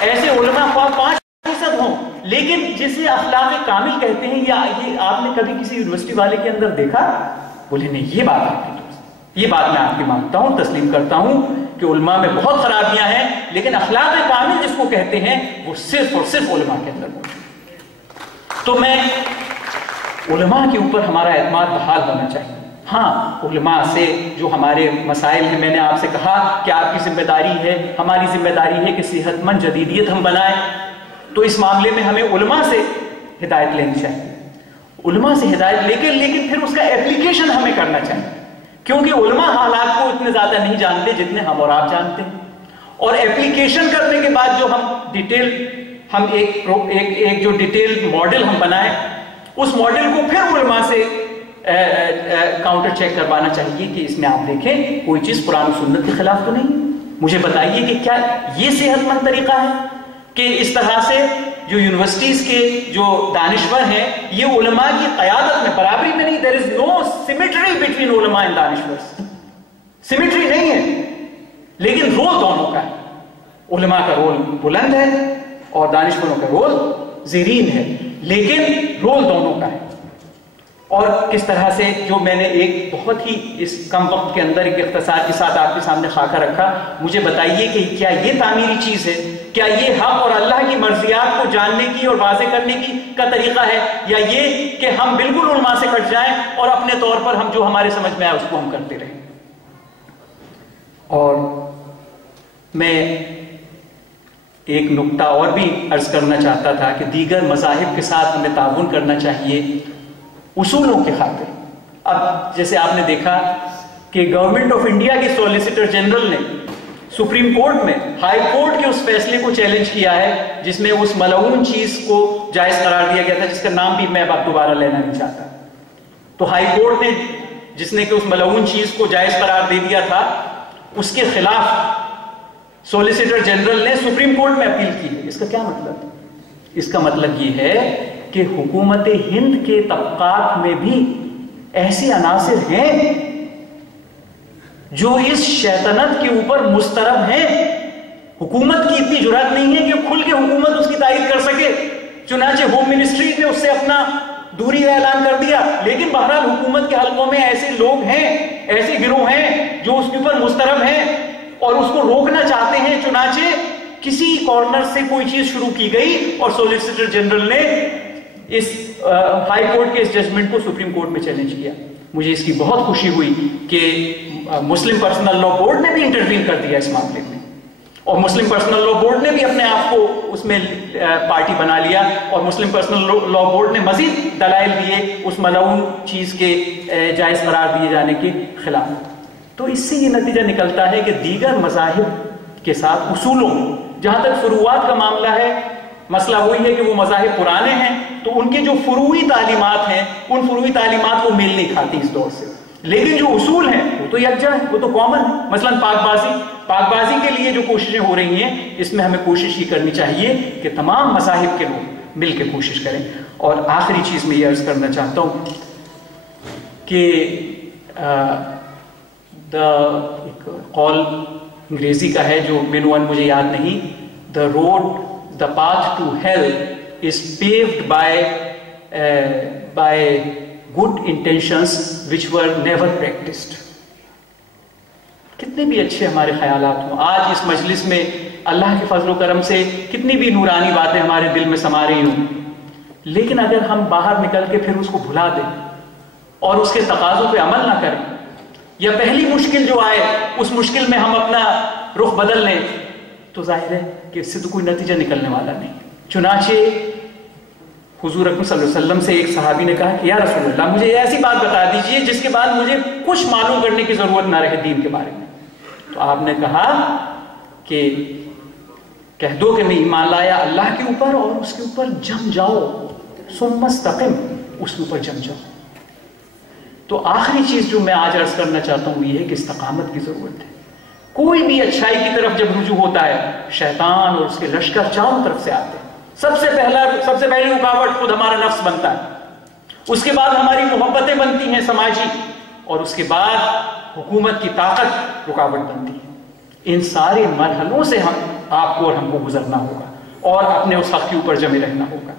ایسے علماء خواہ 5% ہوں، لیکن جسے اخلاق کامل کہتے ہیں یہ آپ نے کبھی کسی یونیورسٹی والے کے اندر دیکھا؟ بولے نہیں، یہ بات آپ کی، یہ بات میں آپ کی مانتا ہوں، تسلیم کرتا ہوں کہ علماء میں بہت خرابیاں ہیں، لیکن اخلاق کامل جس کو کہتے ہیں وہ صرف اور صرف علماء کے اندر موجود۔ تو میں علماء کے اوپر ہمارا اعتماد بحال ہونا چاہیے، ہاں علماء سے جو ہمارے مسائل ہیں، میں نے آپ سے کہا کہ آپ کی ذمہ داری ہے، ہماری ذمہ داری ہے کہ صحت مند جدیدیت ہم بنائیں، تو اس معاملے میں ہمیں علماء سے ہدایت لینی چاہیے، علماء سے ہدایت لے کے، لیکن پھر اس کا اپلیکیشن ہمیں کرنا چاہیے، کیونکہ علماء حالات کو اتنے زیادہ نہیں جانتے جتنے ہم اور آپ جانتے ہیں، اور اپلیکیشن کرنے کے بعد جو ہم ایک جو ڈیٹیل ماڈل ہم بنائیں، اس ماڈل کو پھر علماء سے کاؤنٹر چیک کروانا چاہیے کہ اس میں آپ دیکھیں کوئی چیز قرآن و سنت کے خلاف تو نہیں، مجھے بتائیے کہ کیا یہ صحت مند طریقہ ہے کہ اس طرح سے جو یونیورسٹیز کے جو دانشور ہیں یہ علماء کی قیادت میں برابری میں نہیں، there is no symmetry between علماء and دانشور، سیمیٹری نہیں ہے، لیکن رول دونوں کا ہے، علماء کا رول بلند ہے اور دانشوروں کا رول زیرین ہے، لیکن رول دونوں کا ہے۔ اور کس طرح سے جو میں نے ایک بہت ہی اس کم وقت کے اندر ایک اختصار کے ساتھ آپ کے سامنے خاکہ رکھا، مجھے بتائیے کہ کیا یہ تعمیری چیز ہے، کیا یہ حق اور اللہ کی مرضیات کو جاننے کی اور واضح کرنے کی کا طریقہ ہے، یا یہ کہ ہم بالکل علماء سے کٹ جائیں اور اپنے طور پر ہم جو ہمارے سمجھ میں آئے اس کو ہم کرتے رہیں۔ اور میں ایک نکتہ اور بھی عرض کرنا چاہتا تھا کہ دیگر مذاہب کے ساتھ ہمیں تعاون کرنا چاہیے اصولوں کے خاطر۔ اب جیسے آپ نے دیکھا کہ گورنمنٹ آف انڈیا کے سولیسیٹر جنرل نے سپریم کورٹ میں ہائی کورٹ کے اس فیصلے کو چیلنج کیا ہے جس میں اس ملعون چیز کو جائز قرار دیا گیا تھا، جس کا نام بھی میں اب دوبارہ لینا نہیں چاہتا۔ تو ہائی کورٹ نے جس نے کہ اس ملعون چیز کو جائز قرار دے دیا تھا، اس کے خلاف سولیسیٹر جنرل نے سپریم کورٹ میں اپیل کی ہے۔ اس کا کیا مطلب؟ اس کا مطلب یہ ہے کہ حکومت ہند کے طبقات میں بھی ایسے عناصر ہیں جو اس شیطنت کے اوپر مسترب ہیں۔ حکومت کی اتنی جرات نہیں ہے کہ کھل کے حکومت اس کی تائید کر سکے، چنانچہ ہوم منسٹری نے اس سے اپنا دوری کا اعلان کر دیا، لیکن بہرحال حکومت کے حلقوں میں ایسے لوگ ہیں، ایسے گروہ ہیں جو اس کے اوپر مسترب ہیں اور اس کو روکنا چاہتے ہیں۔ چنانچہ کسی کارنر سے کوئی چیز شروع کی گئی اور سولیسیٹر جنرل نے اس ہائی کورٹ کے اس ججمنٹ کو سپریم کورٹ میں چیلنج کیا۔ مجھے اس کی بہت خوشی ہوئی کہ مسلم پرسنل لا بورڈ نے بھی انٹروین کر دیا اس معاملے میں، اور مسلم پرسنل لا بورڈ نے بھی اپنے آپ کو اس میں پارٹی بنا لیا، اور مسلم پرسنل لا بورڈ نے مزید دلائل دیے اس ملعون چیز کے جائز قرار دیے جانے کے خلاف۔ تو اس سے یہ نتیجہ نکلتا ہے کہ دیگر مذاہب کے ساتھ اصولوں، جہاں تک فروعات کا معاملہ ہے، مسئلہ وہی ہے کہ وہ مذاہب پرانے ہیں تو ان کے جو فروعی تعلیمات ہیں ان فروعی تعلیمات وہ میل نہیں کھاتی اس دور سے، لیکن جو اصول ہیں وہ تو یکجا ہیں، وہ تو کامن ہے۔ مثلا پاک بازی کے لیے جو کوششیں ہو رہی ہیں، اس میں ہمیں کوشش یہ کرنی چاہیے کہ تمام مذاہب کے لوگ مل کے کوشش کریں۔ اور آخری چیز میں یہ عرض کرنا چاہتا ہوں کہ ایک قول انگریزی کا ہے جو مینوان مجھے یاد نہیں، the path to hell is paved by good intentions which were never practiced۔ کتنے بھی اچھے ہمارے خیالات ہوں، آج اس مجلس میں اللہ کے فضل و کرم سے کتنی بھی نورانی باتیں ہمارے دل میں سما رہی ہوں، لیکن اگر ہم باہر نکل کے پھر اس کو بھلا دیں اور اس کے تقاضوں پہ عمل نہ کریں، یا پہلی مشکل جو آئے اس مشکل میں ہم اپنا رخ بدل لیں، تو ظاہر ہے کہ اس سے تو کوئی نتیجہ نکلنے والا نہیں۔ چنانچہ حضور اکرم صلی اللہ علیہ وسلم سے ایک صحابی نے کہا کہ یا رسول اللہ مجھے ایسی بات بتا دیجئے جس کے بعد مجھے کچھ معلوم کرنے کی ضرورت نہ رہے دین کے بارے میں۔ تو آپ نے کہا کہ کہہ دو کہ میں ایمان لایا اللہ کے اوپر اور اس کے اوپر جم جاؤ، ثم استقم، اس کے اوپر جم جاؤ۔ تو آخری چیز جو میں آج عرض کرنا چاہتا ہوں یہ ہے کہ استقامت کی ضرورت ہے۔ کوئی بھی اچھائی کی طرف جب رجوع ہوتا ہے، شیطان اور اس کے لشکر چاروں طرف سے آتے ہیں۔ سب سے پہلی رکاوٹ خود ہمارا نفس بنتا ہے، اس کے بعد ہماری محبتیں بنتی ہیں سماجی، اور اس کے بعد حکومت کی طاقت رکاوٹ بنتی ہے۔ ان سارے مرحلوں سے آپ کو اور ہم کو گزرنا ہوگا اور اپنے اس حق کے اوپر جمے رہنا ہوگا۔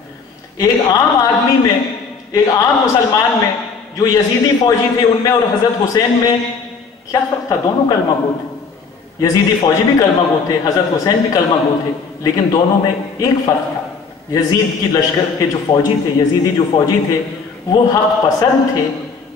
ایک عام آدمی میں، ایک عام مسلمان میں جو یزیدی فوجی تھے ان میں اور حضرت حسین میں کیا فرق تھا؟ دونوں کلمہ گو تھے، یزیدی فوجی بھی کلمہ گو تھے، حضرت حسین بھی کلمہ گو تھے، لیکن دونوں میں ایک فرق تھا۔ یزید کی لشکر کے جو فوجی تھے، یزیدی جو فوجی تھے، وہ حق پسند تھے،